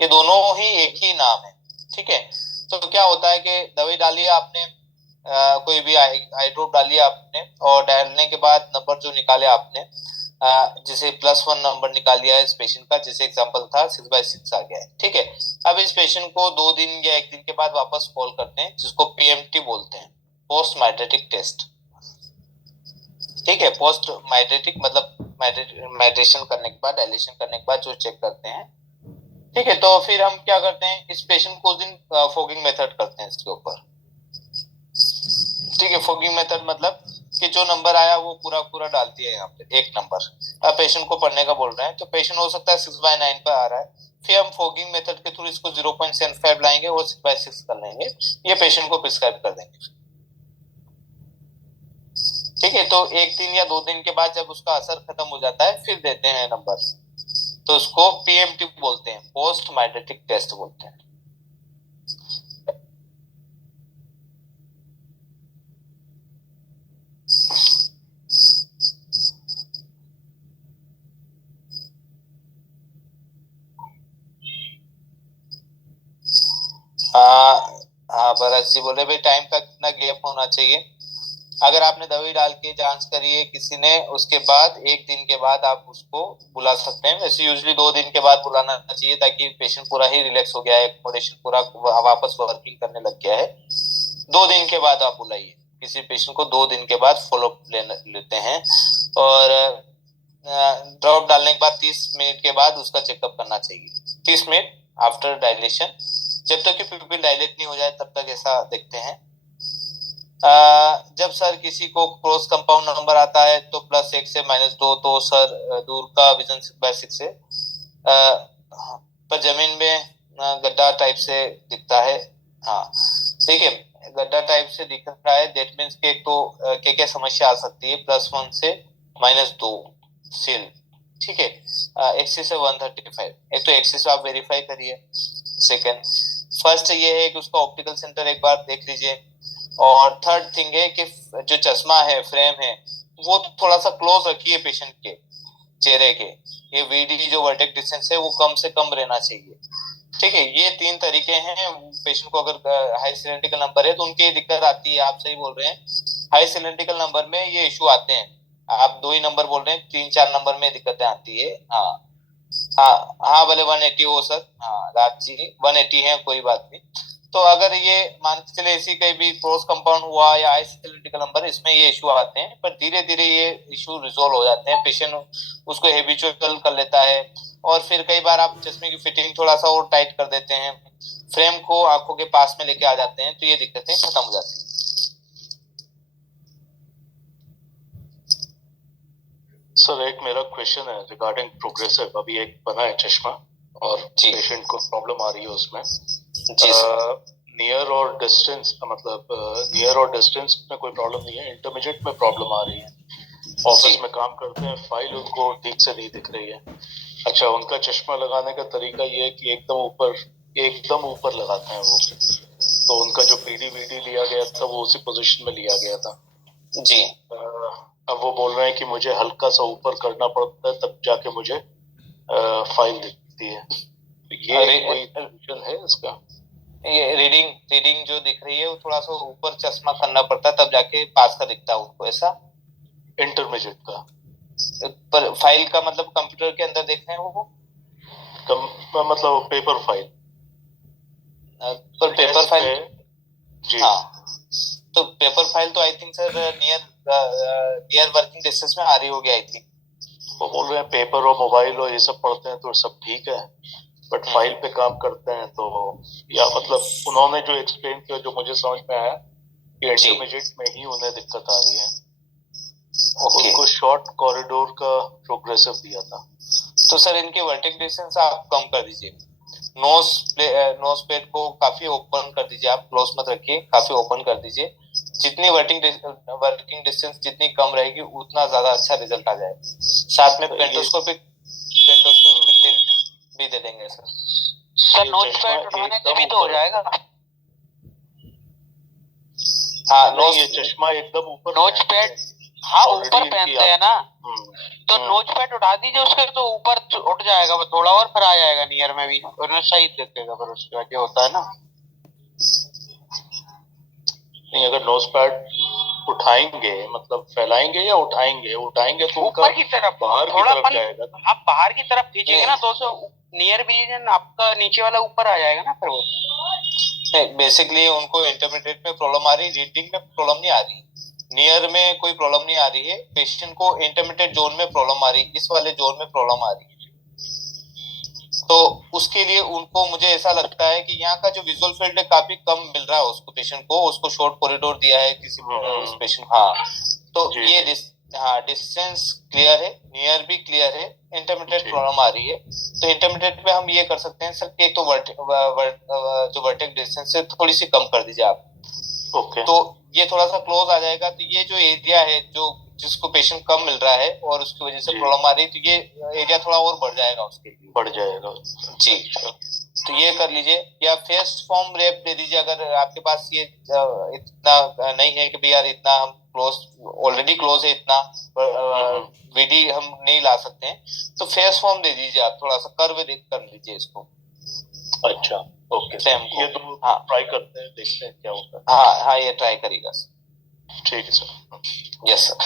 ये दोनों ही एक ही नाम है, ठीक है। तो क्या होता है कि दवाई डाली आपने, कोई भी आई ड्रॉप डाली आपने, और डालने के बाद नंबर जो निकाले आपने, जैसे +1 नंबर निकाल लिया है इस पेशेंट का, जैसे एग्जांपल था 6/6 आ गया है, ठीक है। अब इस पेशेंट को 2 दिन या 1 दिन के बाद वापस कॉल करते हैं, जिसको पीएमटी बोलते हैं, पोस्ट माइड्रेटिक टेस्ट, ठीक है। पोस्ट माइड्रेटिक मतलब माइड्रेशन करने के बाद, डायलेशन करने के बाद जो चेक करते हैं, ठीक है। तो फिर हम क्या करते हैं, इस पेशेंट को उस दिन फॉगिंग मेथड करते हैं इसके ऊपर, ठीक है। फॉगिंग मेथड मतलब कि जो नंबर आया वो पूरा पूरा डालती है यहाँ पे एक नंबर। अब पेशेंट को पढ़ने का बोल रहे हैं, तो पेशेंट हो सकता है 6/9 पर आ रहा है, फिर हम फॉगिंग मेथड के थ्रू इसको 0.75 लाएंगे और 6/6 कर लेंगे, ये पेशेंट को प्रिस्क्राइब कर देंगे, ठीक है। तो 1 दिन या 2 दिन के बाद जब उसका असर खत्म हो जाता है फिर देते हैं नंबर, तो उसको पीएमटी बोलते हैं, पोस्ट माइड्रेटिक टेस्ट बोलते हैं। हाँ भरत जी बोले भाई टाइम का कितना गैप होना चाहिए। अगर आपने दवाई डाल के जांच करी है किसी ने, उसके बाद 1 दिन के बाद आप उसको बुला सकते हैं। वैसे यूजुअली 2 दिन के बाद बुलाना चाहिए, ताकि पेशेंट पूरा ही रिलैक्स हो गया है, एक्कोमोडेशन पूरा वापस वर्किंग करने लग गया है। 2 दिन के बाद आप बुलाइए किसी पेशेंट को, 2 दिन के बाद फॉलोअप लेते हैं। और ड्रॉप डालने के बाद 30 मिनट के बाद उसका चेकअप करना चाहिए, 30 मिनट आफ्टर डायलेशन। जब तक कि पिपिल डायलेट नहीं हो जाए तब तक ऐसा देखते हैं। जब सर किसी को क्रॉस कंपाउंड नंबर आता है तो +1 से -2, तो सर दूर का विजन 6/6 है, पर जमीन में गड्ढा टाइप से दिखता है। हाँ ठीक है, गड्ढा टाइप से दिख रहा है, दैट मीन्स के तो क्या समस्या आ सकती है, +1 से -2 सील, ठीक है। एक्सिस है 135, एक तो एक्सिस आप वेरीफाई करिए। सेकंड, फर्स्ट ये है कि उसका ऑप्टिकल सेंटर एक बार देख लीजिए। और थर्ड थिंग है कि जो चश्मा है, फ्रेम है, वो थोड़ा सा क्लोज रखिए पेशेंट के चेहरे के। ये वीडी जो वर्टेक्स डिस्टेंस है वो कम से कम रहना चाहिए, ठीक है। ये 3 तरीके हैं। पेशेंट को अगर हाई सिलेंड्रिकल नंबर है तो उनकी दिक्कत आती है, आप सही बोल रहे हैं, हाई सिलेंड्रिकल नंबर में ये इशू आते हैं। आप 2 ही नंबर बोल रहे हैं, 3-4 नंबर में दिक्कतें आती है। हाँ हाँ हाँ, भले 180 हो सर, हाँ राज जी 180 है, कोई बात नहीं। तो अगर ये मान के चले इसी कहीं भी क्रॉस कंपाउंड हुआ या हाई सिलेंड्रिकल नंबर, इसमें ये इशू आते हैं, पर धीरे धीरे ये इशू रिजोल्व हो जाते हैं, पेशेंट उसको हैबिचुअल कर लेता है। और फिर कई बार आप चश्मे की फिटिंग थोड़ा सा और टाइट कर देते हैं, फ्रेम को आंखों के पास में लेके आ जाते हैं, तो ये दिक्कतें खत्म हो जाती हैं। सर एक मेरा क्वेश्चन है रिगार्डिंग प्रोग्रेसिव, अभी एक बना है चश्मा और पेशेंट को प्रॉब्लम आ रही है उसमें, नियर और डिस्टेंस, मतलब नियर और डिस्टेंस में कोई प्रॉब्लम नहीं है, इंटरमीडिएट में प्रॉब्लम आ रही है। ऑफिस में काम करते हैं, फाइल उनको ठीक से नहीं दिख रही है, अच्छा, उनका चश्मा लगाने का तरीका ये है कि एकदम ऊपर लगाते हैं वो। तो उनका जो पीडी वीडी लिया गया था वो उसी पोजीशन में लिया गया था जी। अब वो बोल रहे हैं कि मुझे हल्का सा ऊपर करना पड़ता है तब जाके मुझे फाइल दिखती है। तो ये अरे, कोई solution है इसका? ये रीडिंग जो दिख रही है वो थोड़ा सा ऊपर चश्मा करना पड़ता है तब जाके पास का दिखता है उनको, ऐसा? इंटरमीडिएट का पर फाइल का मतलब कंप्यूटर के अंदर देख रहे हैं वो? मतलब पेपर फाइल। पर पेपर फाइल जी हाँ, तो पेपर फाइल तो I think sir near working distance में आ रही होगी आई थिंक। वो बोल रहे हैं पेपर और मोबाइल और ये सब पढ़ते हैं तो सब ठीक है, बट फाइल पे काम करते हैं तो, या मतलब उन्होंने जो एक्सप्लेन किया जो मुझे समझ में आया कि इंटरमीडिएट में ही उन्हें दिक्कत आ रही है। उनको शॉर्ट कॉरिडोर का प्रोग्रेसिव दिया था। तो सर इनके वर्टिंग डिस्टेंस आप कम कर दीजिए, नोज प्लेट को काफी ओपन कर दीजिए, आप क्लोज मत रखिए, काफी ओपन कर दीजिए। जितनी वर्किंग डिस्टेंस जितनी कम रहेगी उतना ज्यादा अच्छा रिजल्ट आ जाएगा। साथ में पेंटोस्कोपिक टिल्ट भी दे देंगे सर। सर नोज पैड उठाने से भी तो हो जाएगा। हाँ, ये चश्मा एकदम ऊपर नोज पैड हाँ ऊपर पहनते हैं ना, तो नोज पैड उठा दीजिए उसके, तो ऊपर उठ जाएगा वो थोड़ा और फिर आ जाएगा नियर में भी, और सही दिखेगा फिर उसके बाद जो होता है ना। नहीं, अगर नोज पैड उठाएंगे मतलब फैलाएंगे या उठाएंगे तो ऊपर की तरफ बाहर की तरफ जाएगा ना। आप बाहर की तरफ खींचेंगे ना तो नियर विजन आपका नीचे वाला ऊपर आ जाएगा ना फिर वो। बेसिकली उनको इंटरमीडिएट में प्रॉब्लम आ रही, रीडिंग में प्रॉब्लम नहीं आ रही, नियर में कोई प्रॉब्लम नहीं आ रही है। पेशेंट को इंटरमीडिएट जोन में प्रॉब्लम आ रही, इस वाले जोन में प्रॉब्लम आ रही है। तो उसके लिए उनको मुझे ऐसा लगता है कि यहाँ का जो विजुअल फील्ड है काफी कम मिल रहा है उसको, पेशेंट को, उसको शॉर्ट कॉरिडोर दिया है किसी उस पेशेंट। हाँ, तो ये डिस्टेंस क्लियर है, नियर भी क्लियर है, इंटरमीडिएट प्रॉब्लम आ रही है। तो इंटरमीडिएट में हम ये कर सकते हैं सर कि एक तो जो वर्टेक्स डिस्टेंस है थोड़ी सी कम कर दीजिए आप। तो ये थोड़ा सा क्लोज आ जाएगा, तो ये जो एरिया है जो जिसको पेशेंट कम मिल रहा है और उसकी वजह से प्रॉब्लम आ रही है, तो ये एरिया थोड़ा और बढ़ जाएगा उसके लिए, बढ़ जाएगा जी। तो ये कर लीजिए, या फेस फॉर्म रेप दे दीजिए अगर आपके पास ये इतना नहीं है कि यार इतना हम ऑलरेडी क्लोज है, इतना वीडी हम नहीं ला सकते हैं, तो फेस फॉर्म दे दीजिए आप, थोड़ा सा कर्व देख कर लीजिए इसको। अच्छा, ओके, ये तो ट्राई करते हैं, देखते हैं क्या होता है। हाँ, ये ट्राई करिएगा। ठीक है sir. Yes sir.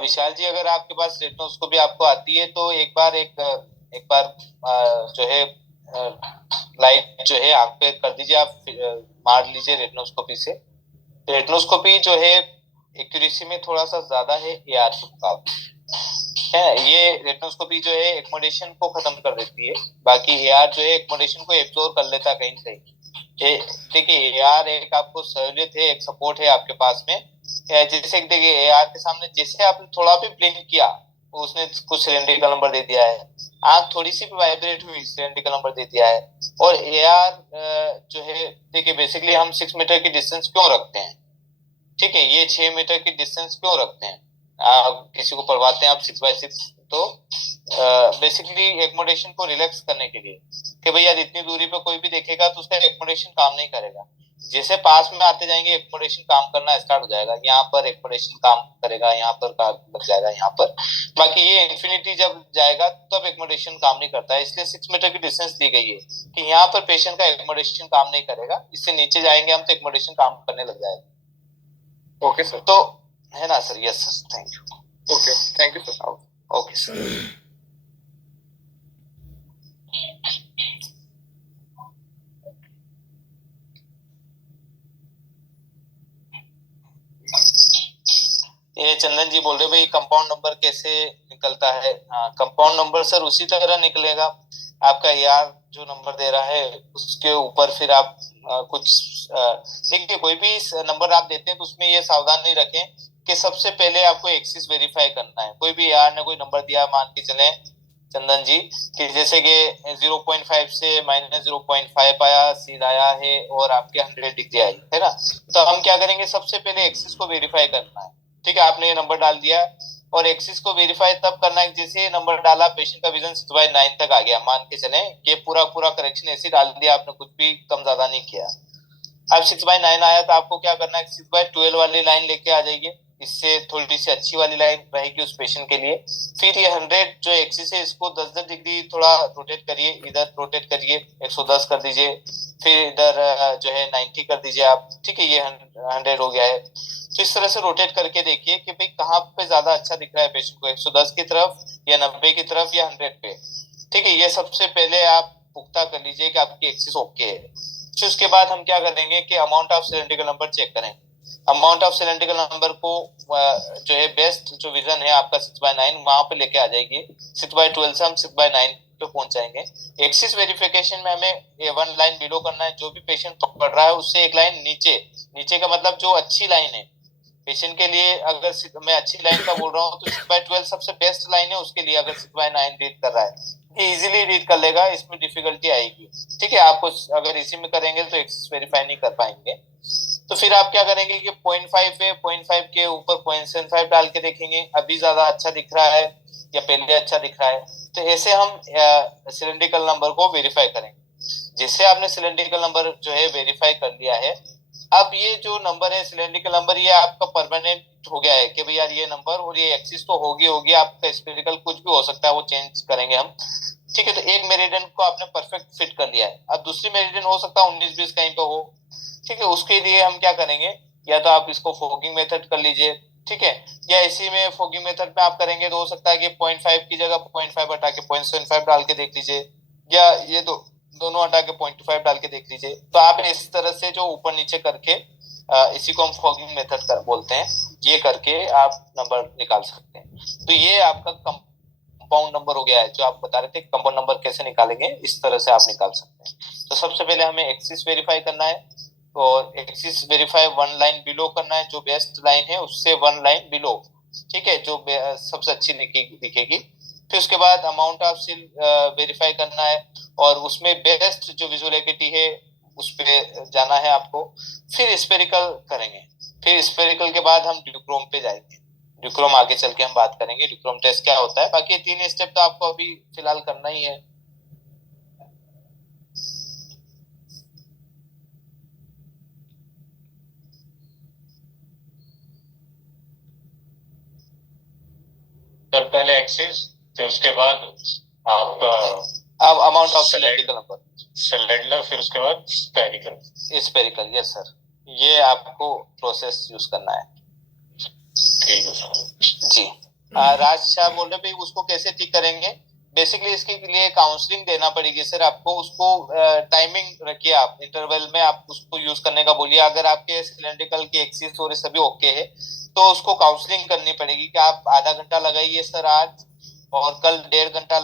Vishal ji, अगर आपके पास रेटिनोस्कोपी आपको आती है तो एक बार जो है लाइट जो है आंख पे कर दीजिए, आप मार लीजिए रेटिनोस्कोपी से। रेटिनोस्कोपी जो है एक्यूरेसी में थोड़ा सा ज्यादा है एआर के मुकाबले, है। ये रेटिनोस्कोपी जो है एक्मोडेशन को खत्म कर देती है, बाकी एआर जो है एक्मोडेशन को एब्जॉर्ब कर लेता है कहीं ना कहीं। देखिए, एआर एक आपको सहूलियत है, एक सपोर्ट है आपके पास में। जैसे देखिए एआर के सामने जैसे आपने थोड़ा भी ब्लिंक किया, उसने कुछ सिलेंड्रिकल नंबर दे दिया है, आंख थोड़ी सी भी वाइब्रेट हुई, सिलेंड्रिकल नंबर दे दिया है। और एआर जो है, देखिए बेसिकली हम 6 मीटर की डिस्टेंस क्यों रखते हैं, ठीक है, ये 6 मीटर की डिस्टेंस क्यों रखते हैं, आप किसी को पढ़वाते हैं आप 6x6, तो बेसिकली एक्मोडेशन को रिलैक्स करने के लिए कि भैया इतनी दूरी पे कोई भी देखेगा तो उसका एक्मोडेशन काम नहीं करेगा। जैसे पास में आते जाएंगे एक्मोडेशन काम करना स्टार्ट हो जाएगा, यहाँ पर एक्मोडेशन काम करेगा, यहाँ पर लग जाएगा, यहाँ पर। बाकी ये इन्फिनिटी जब जाएगा तब एक्मोडेशन काम नहीं करता है, इसलिए 6 मीटर की डिस्टेंस दी गई है कि यहाँ पर पेशेंट का एक्मोडेशन काम नहीं करेगा, इससे नीचे जाएंगे हम तो एक्मोडेशन काम करने लग जाएगा। Okay sir. तो है ना sir? Yes sir, thank you. Okay, thank you sir. Okay sir. ये चंदन जी बोल रहे भाई कंपाउंड नंबर कैसे निकलता है? कंपाउंड नंबर सर उसी तरह निकलेगा, आपका यार जो नंबर दे रहा है उसके ऊपर फिर आप कुछ देखिए, कोई भी नंबर आप देते हैं तो उसमें ये सावधानी रखें कि सबसे पहले आपको एक्सिस वेरीफाई करना है। कोई भी यार ने कोई नंबर दिया, मान के चले चंदन जी, कि जैसे कि 0.5 से -0.5 आया, सीधा आया है और आपके 100 डिग्री आई है ना। तो हम क्या करेंगे, सबसे पहले एक्सिस को वेरीफाई करना है। ठीक है, आपने ये नंबर डाल दिया और एक्सिस को वेरीफाई तब करना है जैसे ये नंबर डाला, पेशेंट का विजन 6/9 तक आ गया, मान के चले कि पूरा पूरा करेक्शन ऐसे डाल दिया आपने, कुछ भी कम ज्यादा नहीं किया। अब 6/9 आया तो आपको क्या करना है, 6/12 वाली लाइन लेके आ जाइए, इससे थोड़ी सी अच्छी वाली लाइन रहेगी उस पेशेंट के लिए। फिर ये 100 जो एक्सिस है इसको 10-10 डिग्री थोड़ा रोटेट करिए, इधर रोटेट करिए 110 कर दीजिए, फिर इधर जो है 90 कर दीजिए आप। ठीक है, ये 100 हो गया है। तो इस तरह से रोटेट करके देखिए कि भाई कहाँ पे ज्यादा अच्छा दिख रहा है पेशेंट को, 110 की तरफ या 90 की तरफ या 100 पे। ठीक है, ये सबसे पहले आप पुख्ता कर लीजिए कि आपकी एक्सिस ओके है। फिर उसके बाद हम क्या करेंगे कि amount of cylindrical number check करेंगे। अमाउंट ऑफ सिलेंड्रिकल नंबर को जो है बेस्ट जो विजन है आपका 6/9 वहां पे लेके आ जाएगी, 6/12 से हम 6/9 पे पहुंच जाएंगे। एक्सिस वेरिफिकेशन में हमें ये 1 लाइन बिलो करना है, जो भी पेशेंट पढ़ रहा है उससे 1 लाइन नीचे, नीचे का मतलब जो अच्छी लाइन है पेशेंट के लिए। अगर मैं अच्छी लाइन का बोल रहा हूँ तो 6/12 सबसे बेस्ट लाइन है उसके लिए, अगर 6/9 रीड कर रहा है ये इजीली रीड कर लेगा, इसमें डिफिकल्टी आएगी। ठीक है, आपको अगर इसी में करेंगे तो एक्सिस वेरीफाई नहीं कर पाएंगे। तो फिर आप क्या करेंगे कि 0.5 है, 0.5 के ऊपर 0.75 डाल के देखेंगे अभी ज्यादा अच्छा दिख रहा है या पहले अच्छा दिख रहा है। तो ऐसे हम सिलेंड्रिकल नंबर को वेरीफाई करेंगे। जैसे आपने सिलेंड्रिकल नंबर जो है वेरीफाई कर लिया है, अब ये जो नंबर है सिलेंड्रिकल नंबर, ये आपका परमानेंट हो गया है कि भाई यार ये नंबर और ये एक्सिस तो होगी, आपका स्पेरिकल कुछ भी हो सकता है, वो चेंज करेंगे हम। ठीक है, तो एक मेरिडियन को आपने परफेक्ट फिट कर लिया है, अब दूसरी मेरिडियन हो सकता है 19-20 कहीं पे हो। ठीक है, उसके लिए हम क्या करेंगे, या तो आप इसको फोगिंग मेथड कर लीजिए। ठीक है, या इसी में फोगिंग मेथड में आप करेंगे तो हो सकता है कि 0.5 की जगह 0.5 हटा के 0.75 डाल के देख लीजिए, या ये दोनों हटा के 0.25 डाल के देख लीजिए। तो आप इस तरह से जो ऊपर नीचे करके इसी को हम फॉगिंग मेथड बोलते हैं, ये करके आप नंबर निकाल सकते हैं। तो ये आपका कंपाउंड नंबर हो गया है। जो आप बता रहे थे कंपाउंड नंबर कैसे निकालेंगे, इस तरह से आप निकाल सकते हैं। तो सबसे पहले हमें एक्सिस वेरीफाई करना है, और एक्सिस वेरीफाई 1 लाइन बिलो करना है, जो बेस्ट लाइन है उससे 1 लाइन बिलो। ठीक है, जो सबसे अच्छी दिखेगी। फिर उसके बाद अमाउंट ऑफ सिल वेरीफाई करना है, और उसमें बेस्ट जो विजुअल एक्यूटी है उस पे जाना है आपको। फिर स्पेरिकल करेंगे, फिर स्पेरिकल के बाद हम ड्यूक्रोम पे जाएंगे। ड्यूक्रोम आगे चल के हम बात करेंगे ड्यूक्रोम टेस्ट क्या होता है। बाकी 3 स्टेप तो आपको अभी फिलहाल करना ही है। सर पहले एक्सिस, फिर उसके बाद आपका अब amount of cylindrical number, cylinder, फिर उसके बाद स्पेरिकल। स्पेरिकल, यस सर, ये आपको प्रोसेस यूज करना है। ठीक है सर जी। राज शाह बोल रहे भाई उसको कैसे ठीक करेंगे। बेसिकली इसके लिए काउंसलिंग देना पड़ेगी सर आपको। उसको टाइमिंग रखिए, आप इंटरवल में आप उसको यूज करने का बोलिए। अगर आपके सिलेंड्रिकल की एक्सिस और सभी ओके है तो उसको काउंसलिंग करनी पड़ेगी कि आप आधा घंटा लगाइए सर आज, और कल 1.5 घंटा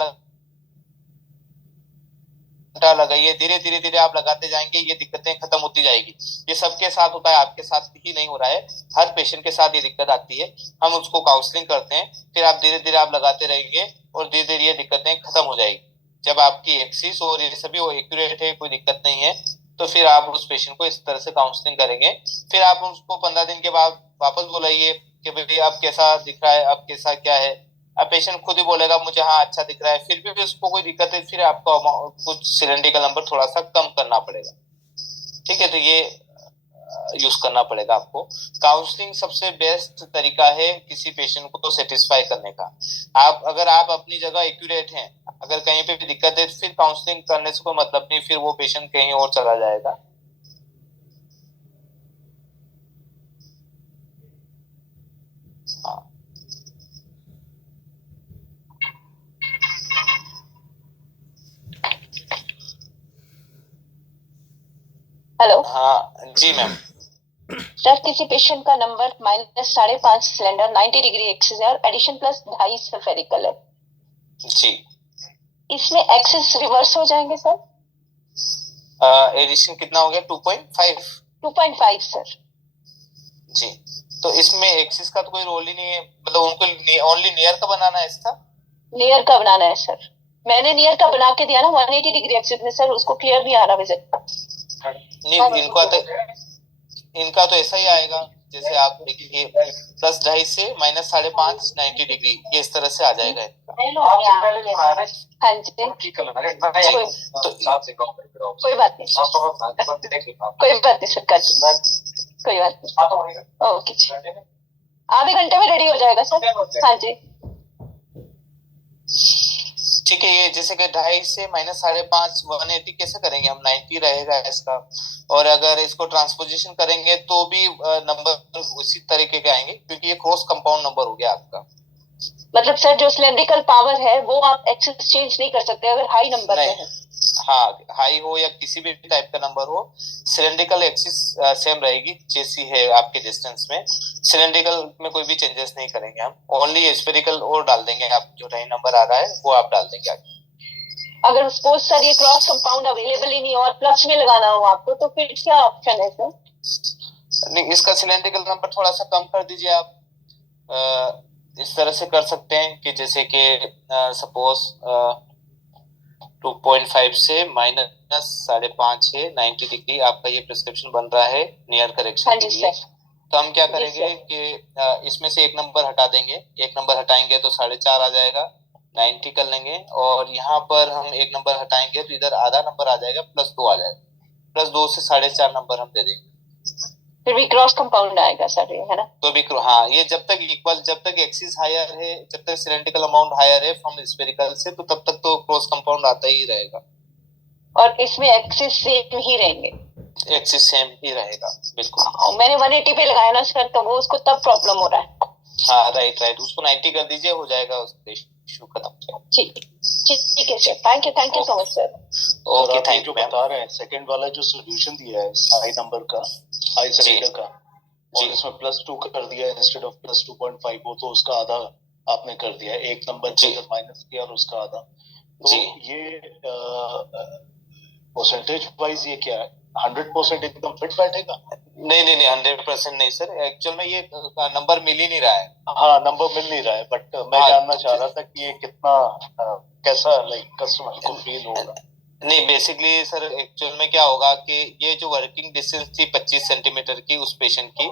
लगाइए। धीरे धीरे धीरे आप लगाते जाएंगे, ये दिक्कतें खत्म होती जाएगी। ये सबके साथ होता है, आपके साथ ही नहीं हो रहा है, हर पेशेंट के साथ ये दिक्कत आती है। हम उसको काउंसलिंग करते हैं, फिर आप धीरे धीरे आप लगाते रहेंगे और धीरे धीरे ये दिक्कतें खत्म हो जाएगी। जब आपकी एक्सिस और ये सभी एक्यूरेट है, कोई दिक्कत नहीं है, तो फिर आप उस पेशेंट को इस तरह से काउंसलिंग करेंगे। फिर आप उसको 15 दिन के बाद वापस बुलाइए कि भाई अब कैसा दिख रहा है, अब कैसा क्या है। अब पेशेंट खुद ही बोलेगा मुझे हाँ अच्छा दिख रहा है, फिर भी उसको कोई दिक्कत है, फिर आपको कुछ सिलेंड्रिकल नंबर थोड़ा सा कम करना पड़ेगा। ठीक है, तो ये यूज करना पड़ेगा आपको। काउंसलिंग सबसे बेस्ट तरीका है किसी पेशेंट को सेटिस्फाई करने का। अगर आप अपनी जगह एक्यूरेट हैं, अगर कहीं पे भी दिक्कत है, फिर काउंसलिंग करने से कोई मतलब नहीं, फिर वो पेशेंट कहीं और चला जाएगा। हाँ हेलो। हाँ जी मैम। सर किसी पेशेंट का नंबर -5.5 सिलेंडर 90 डिग्री एक्सिस है और एडिशन +2.5 स्फेरिकल है जी। इसमें एक्सिस रिवर्स हो जाएंगे सर? एडिशन कितना हो गया, 2.5? 2.5 सर। जी, तो इसमें एक्सिस का तो कोई रोल ही नहीं है, मतलब उनको ओनली नियर का बनाना है इसका। नियर का बनाना है सर। मैंने नियर का बना के दिया ना 180 डिग्री एक्सिस में सर, उसको क्लियर नहीं आ रहा विजिट। नहीं, इनका तो ऐसा ही आएगा, जैसे आप देखिए +2.5 से -5.5 90 डिग्री, ये इस तरह से आ जाएगा। हाँ जी, कोई बात नहीं, कोई बात नहीं सर, कर कोई बात नहीं, ओके जी, आधे घंटे में रेडी हो जाएगा सर। हाँ जी ठीक है, ये जैसे कि 2.5 से -5.5 180 कैसे करेंगे हम, 90 रहेगा इसका। और अगर इसको ट्रांसपोजिशन करेंगे तो भी नंबर उसी तरीके के आएंगे, क्योंकि ये क्रॉस कंपाउंड नंबर हो गया आपका। मतलब सर जो सिलेंड्रिकल पावर है वो आप एक्सिस चेंज नहीं कर सकते अगर हाई नंबर पे है। हाँ, हाई हो या किसी भी टाइप का नंबर हो, सिलेंड्रिकल एक्सिस सेम रहेगी जैसी है आपके डिस्टेंस में। सिलेंड्रिकल में कोई भी चेंजेस नहीं करेंगे हम, ओनली स्फेरिकल और डाल देंगे। आप जो राइट नंबर आ रहा है वो आप डाल देंगे आगे। अगर सपोज सर ये क्रॉस कंपाउंड अवेलेबल ही नहीं और प्लस में लगाना हो आपको, तो फिर क्या ऑप्शन है सर? नहीं, इसका सिलेंड्रिकल नंबर थोड़ा सा कम कर दीजिए आप। इस तरह से कर सकते हैं कि जैसे कि सपोज 2.5 से -5.5 है, 90 डिग्री आपका ये प्रिस्क्रिप्शन बन रहा है नियर करेक्शन के लिए। तो हम क्या करेंगे कि इसमें से एक नंबर हटा देंगे, एक नंबर हटाएंगे तो 4.5 आ जाएगा, 90 कर लेंगे। और यहाँ पर हम एक नंबर हटाएंगे तो इधर आधा नंबर आ जाएगा, +2 आ जाएगा, +2 से 4.5 नंबर हम दे देंगे, फिर भी क्रॉस कंपाउंड आएगा सर, ये है ना? तो भी हाँ, ये जब तक इक्वल, जब तक एक्सिस हायर है, जब तक सिलेंड्रिकल अमाउंट हायर है फ्रॉम स्फेरिकल से, तो तब तक तो क्रॉस कंपाउंड आता ही रहेगा। और इसमें एक्सिस सेम ही रहेंगे? एक्सिस सेम ही रहेगा, बिल्कुल। मैंने 180 पे लगाया ना सर, तो वो उसको तब प्रॉब्लम हो रहा है। हाँ, राइट, उसको 90 कर दीजिए, हो जाएगा उसका इशू खत्म। ठीक है sir, thank you so much sir. Okay, आप थैंक जो यू मैम। बता रहे हैं सेकंड वाला जो सोल्यूशन दिया है हाई नंबर का, हाई सिलेंडर का, और इसमें +2 कर दिया इंस्टेड ऑफ +2.5, वो तो उसका आधा आपने कर दिया, एक नंबर माइनस किया और उसका आधा। तो ये परसेंटेज वाइज ये क्या है, 100% एकदम फिट बैठेगा? नहीं, 100% नहीं सर, एक्चुअल में ये नंबर मिल ही नहीं रहा है। हाँ, नंबर मिल नहीं रहा है, बट मैं जानना चाह रहा था कि ये कितना कैसा लाइक कस्टमर को फील होगा। नहीं, बेसिकली सर एक्चुअल में क्या होगा कि ये जो वर्किंग डिस्टेंस थी 25 सेंटीमीटर की उस पेशेंट की,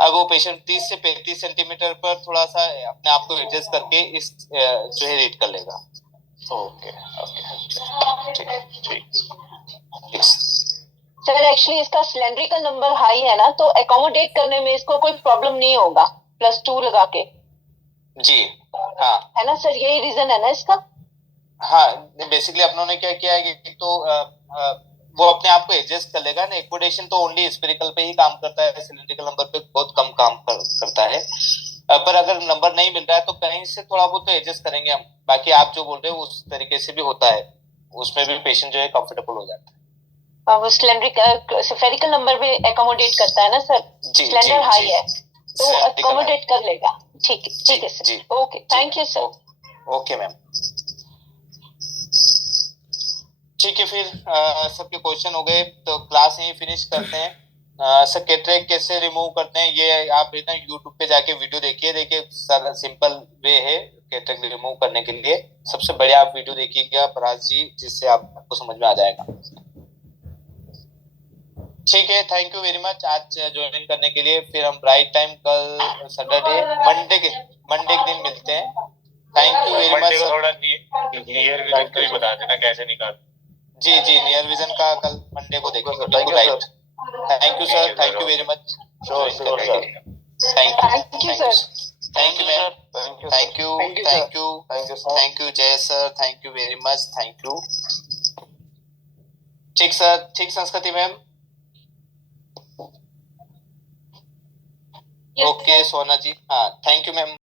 अब वो पेशेंट 30 से 35 सेंटीमीटर पर थोड़ा सा अपने आप को एडजस्ट करके इस जो है रीड कर लेगा। ओके, ठीक। सर एक्चुअली इसका सिलेंड्रिकल नंबर हाई है ना, तो एकोमोडेट करने में इसको कोई प्रॉब्लम नहीं होगा +2 लगा के। जी हाँ, है ना सर, यही रीजन है ना इसका? हाँ, बेसिकली अपनों ने क्या किया है कि तो वो अपने आप को एडजस्ट कर लेगा ना। एक्वोडेशन तो ओनली स्फेरिकल पे ही काम करता है, सिलेंड्रिकल नंबर पे बहुत कम काम करता है। पर अगर नंबर नहीं मिल रहा है तो कहीं से थोड़ा बहुत तो एडजस्ट करेंगे हम। बाकी आप जो बोल रहे हो उस तरीके से भी होता है, उसमें भी पेशेंट जो है कंफर्टेबल हो जाता है। वो सिलेंड्रिकल स्फेरिकल नंबर में एकोमोडेट करता है ना सर, सिलेंडर हाई है तो एकोमोडेट कर लेगा। ठीक है sir, okay, thank you sir. Okay ma'am, ठीक है, फिर सबके क्वेश्चन हो गए तो क्लास यहीं फिनिश करते हैं। सर कैटरेक्ट कैसे रिमूव करते हैं ये आप ना यूट्यूब पे जाके वीडियो देखिए सर, सिंपल वे है कैटरेक्ट रिमूव करने के लिए। सबसे बढ़िया आप वीडियो देखिएगा पराज जी, जिससे आपको समझ में आ जाएगा। ठीक है, थैंक यू वेरी मच आज ज्वाइन करने के लिए। फिर हम राइट टाइम कल सैटरडे मंडे के दिन मिलते हैं। Thank you very much. थोड़ा नियर विजन का भी बता देना कैसे निकाल। जी, नियर विजन का कल मंडे को देखेंगे, बिल्कुल right. Thank you sir, thank you very much. Thank you sir, thank you ma'am, thank you Jay sir, thank you very much, thank you. ठीक सर, ठीक संस्कृति मैम। ओके सोना जी, हाँ थैंक यू मैम।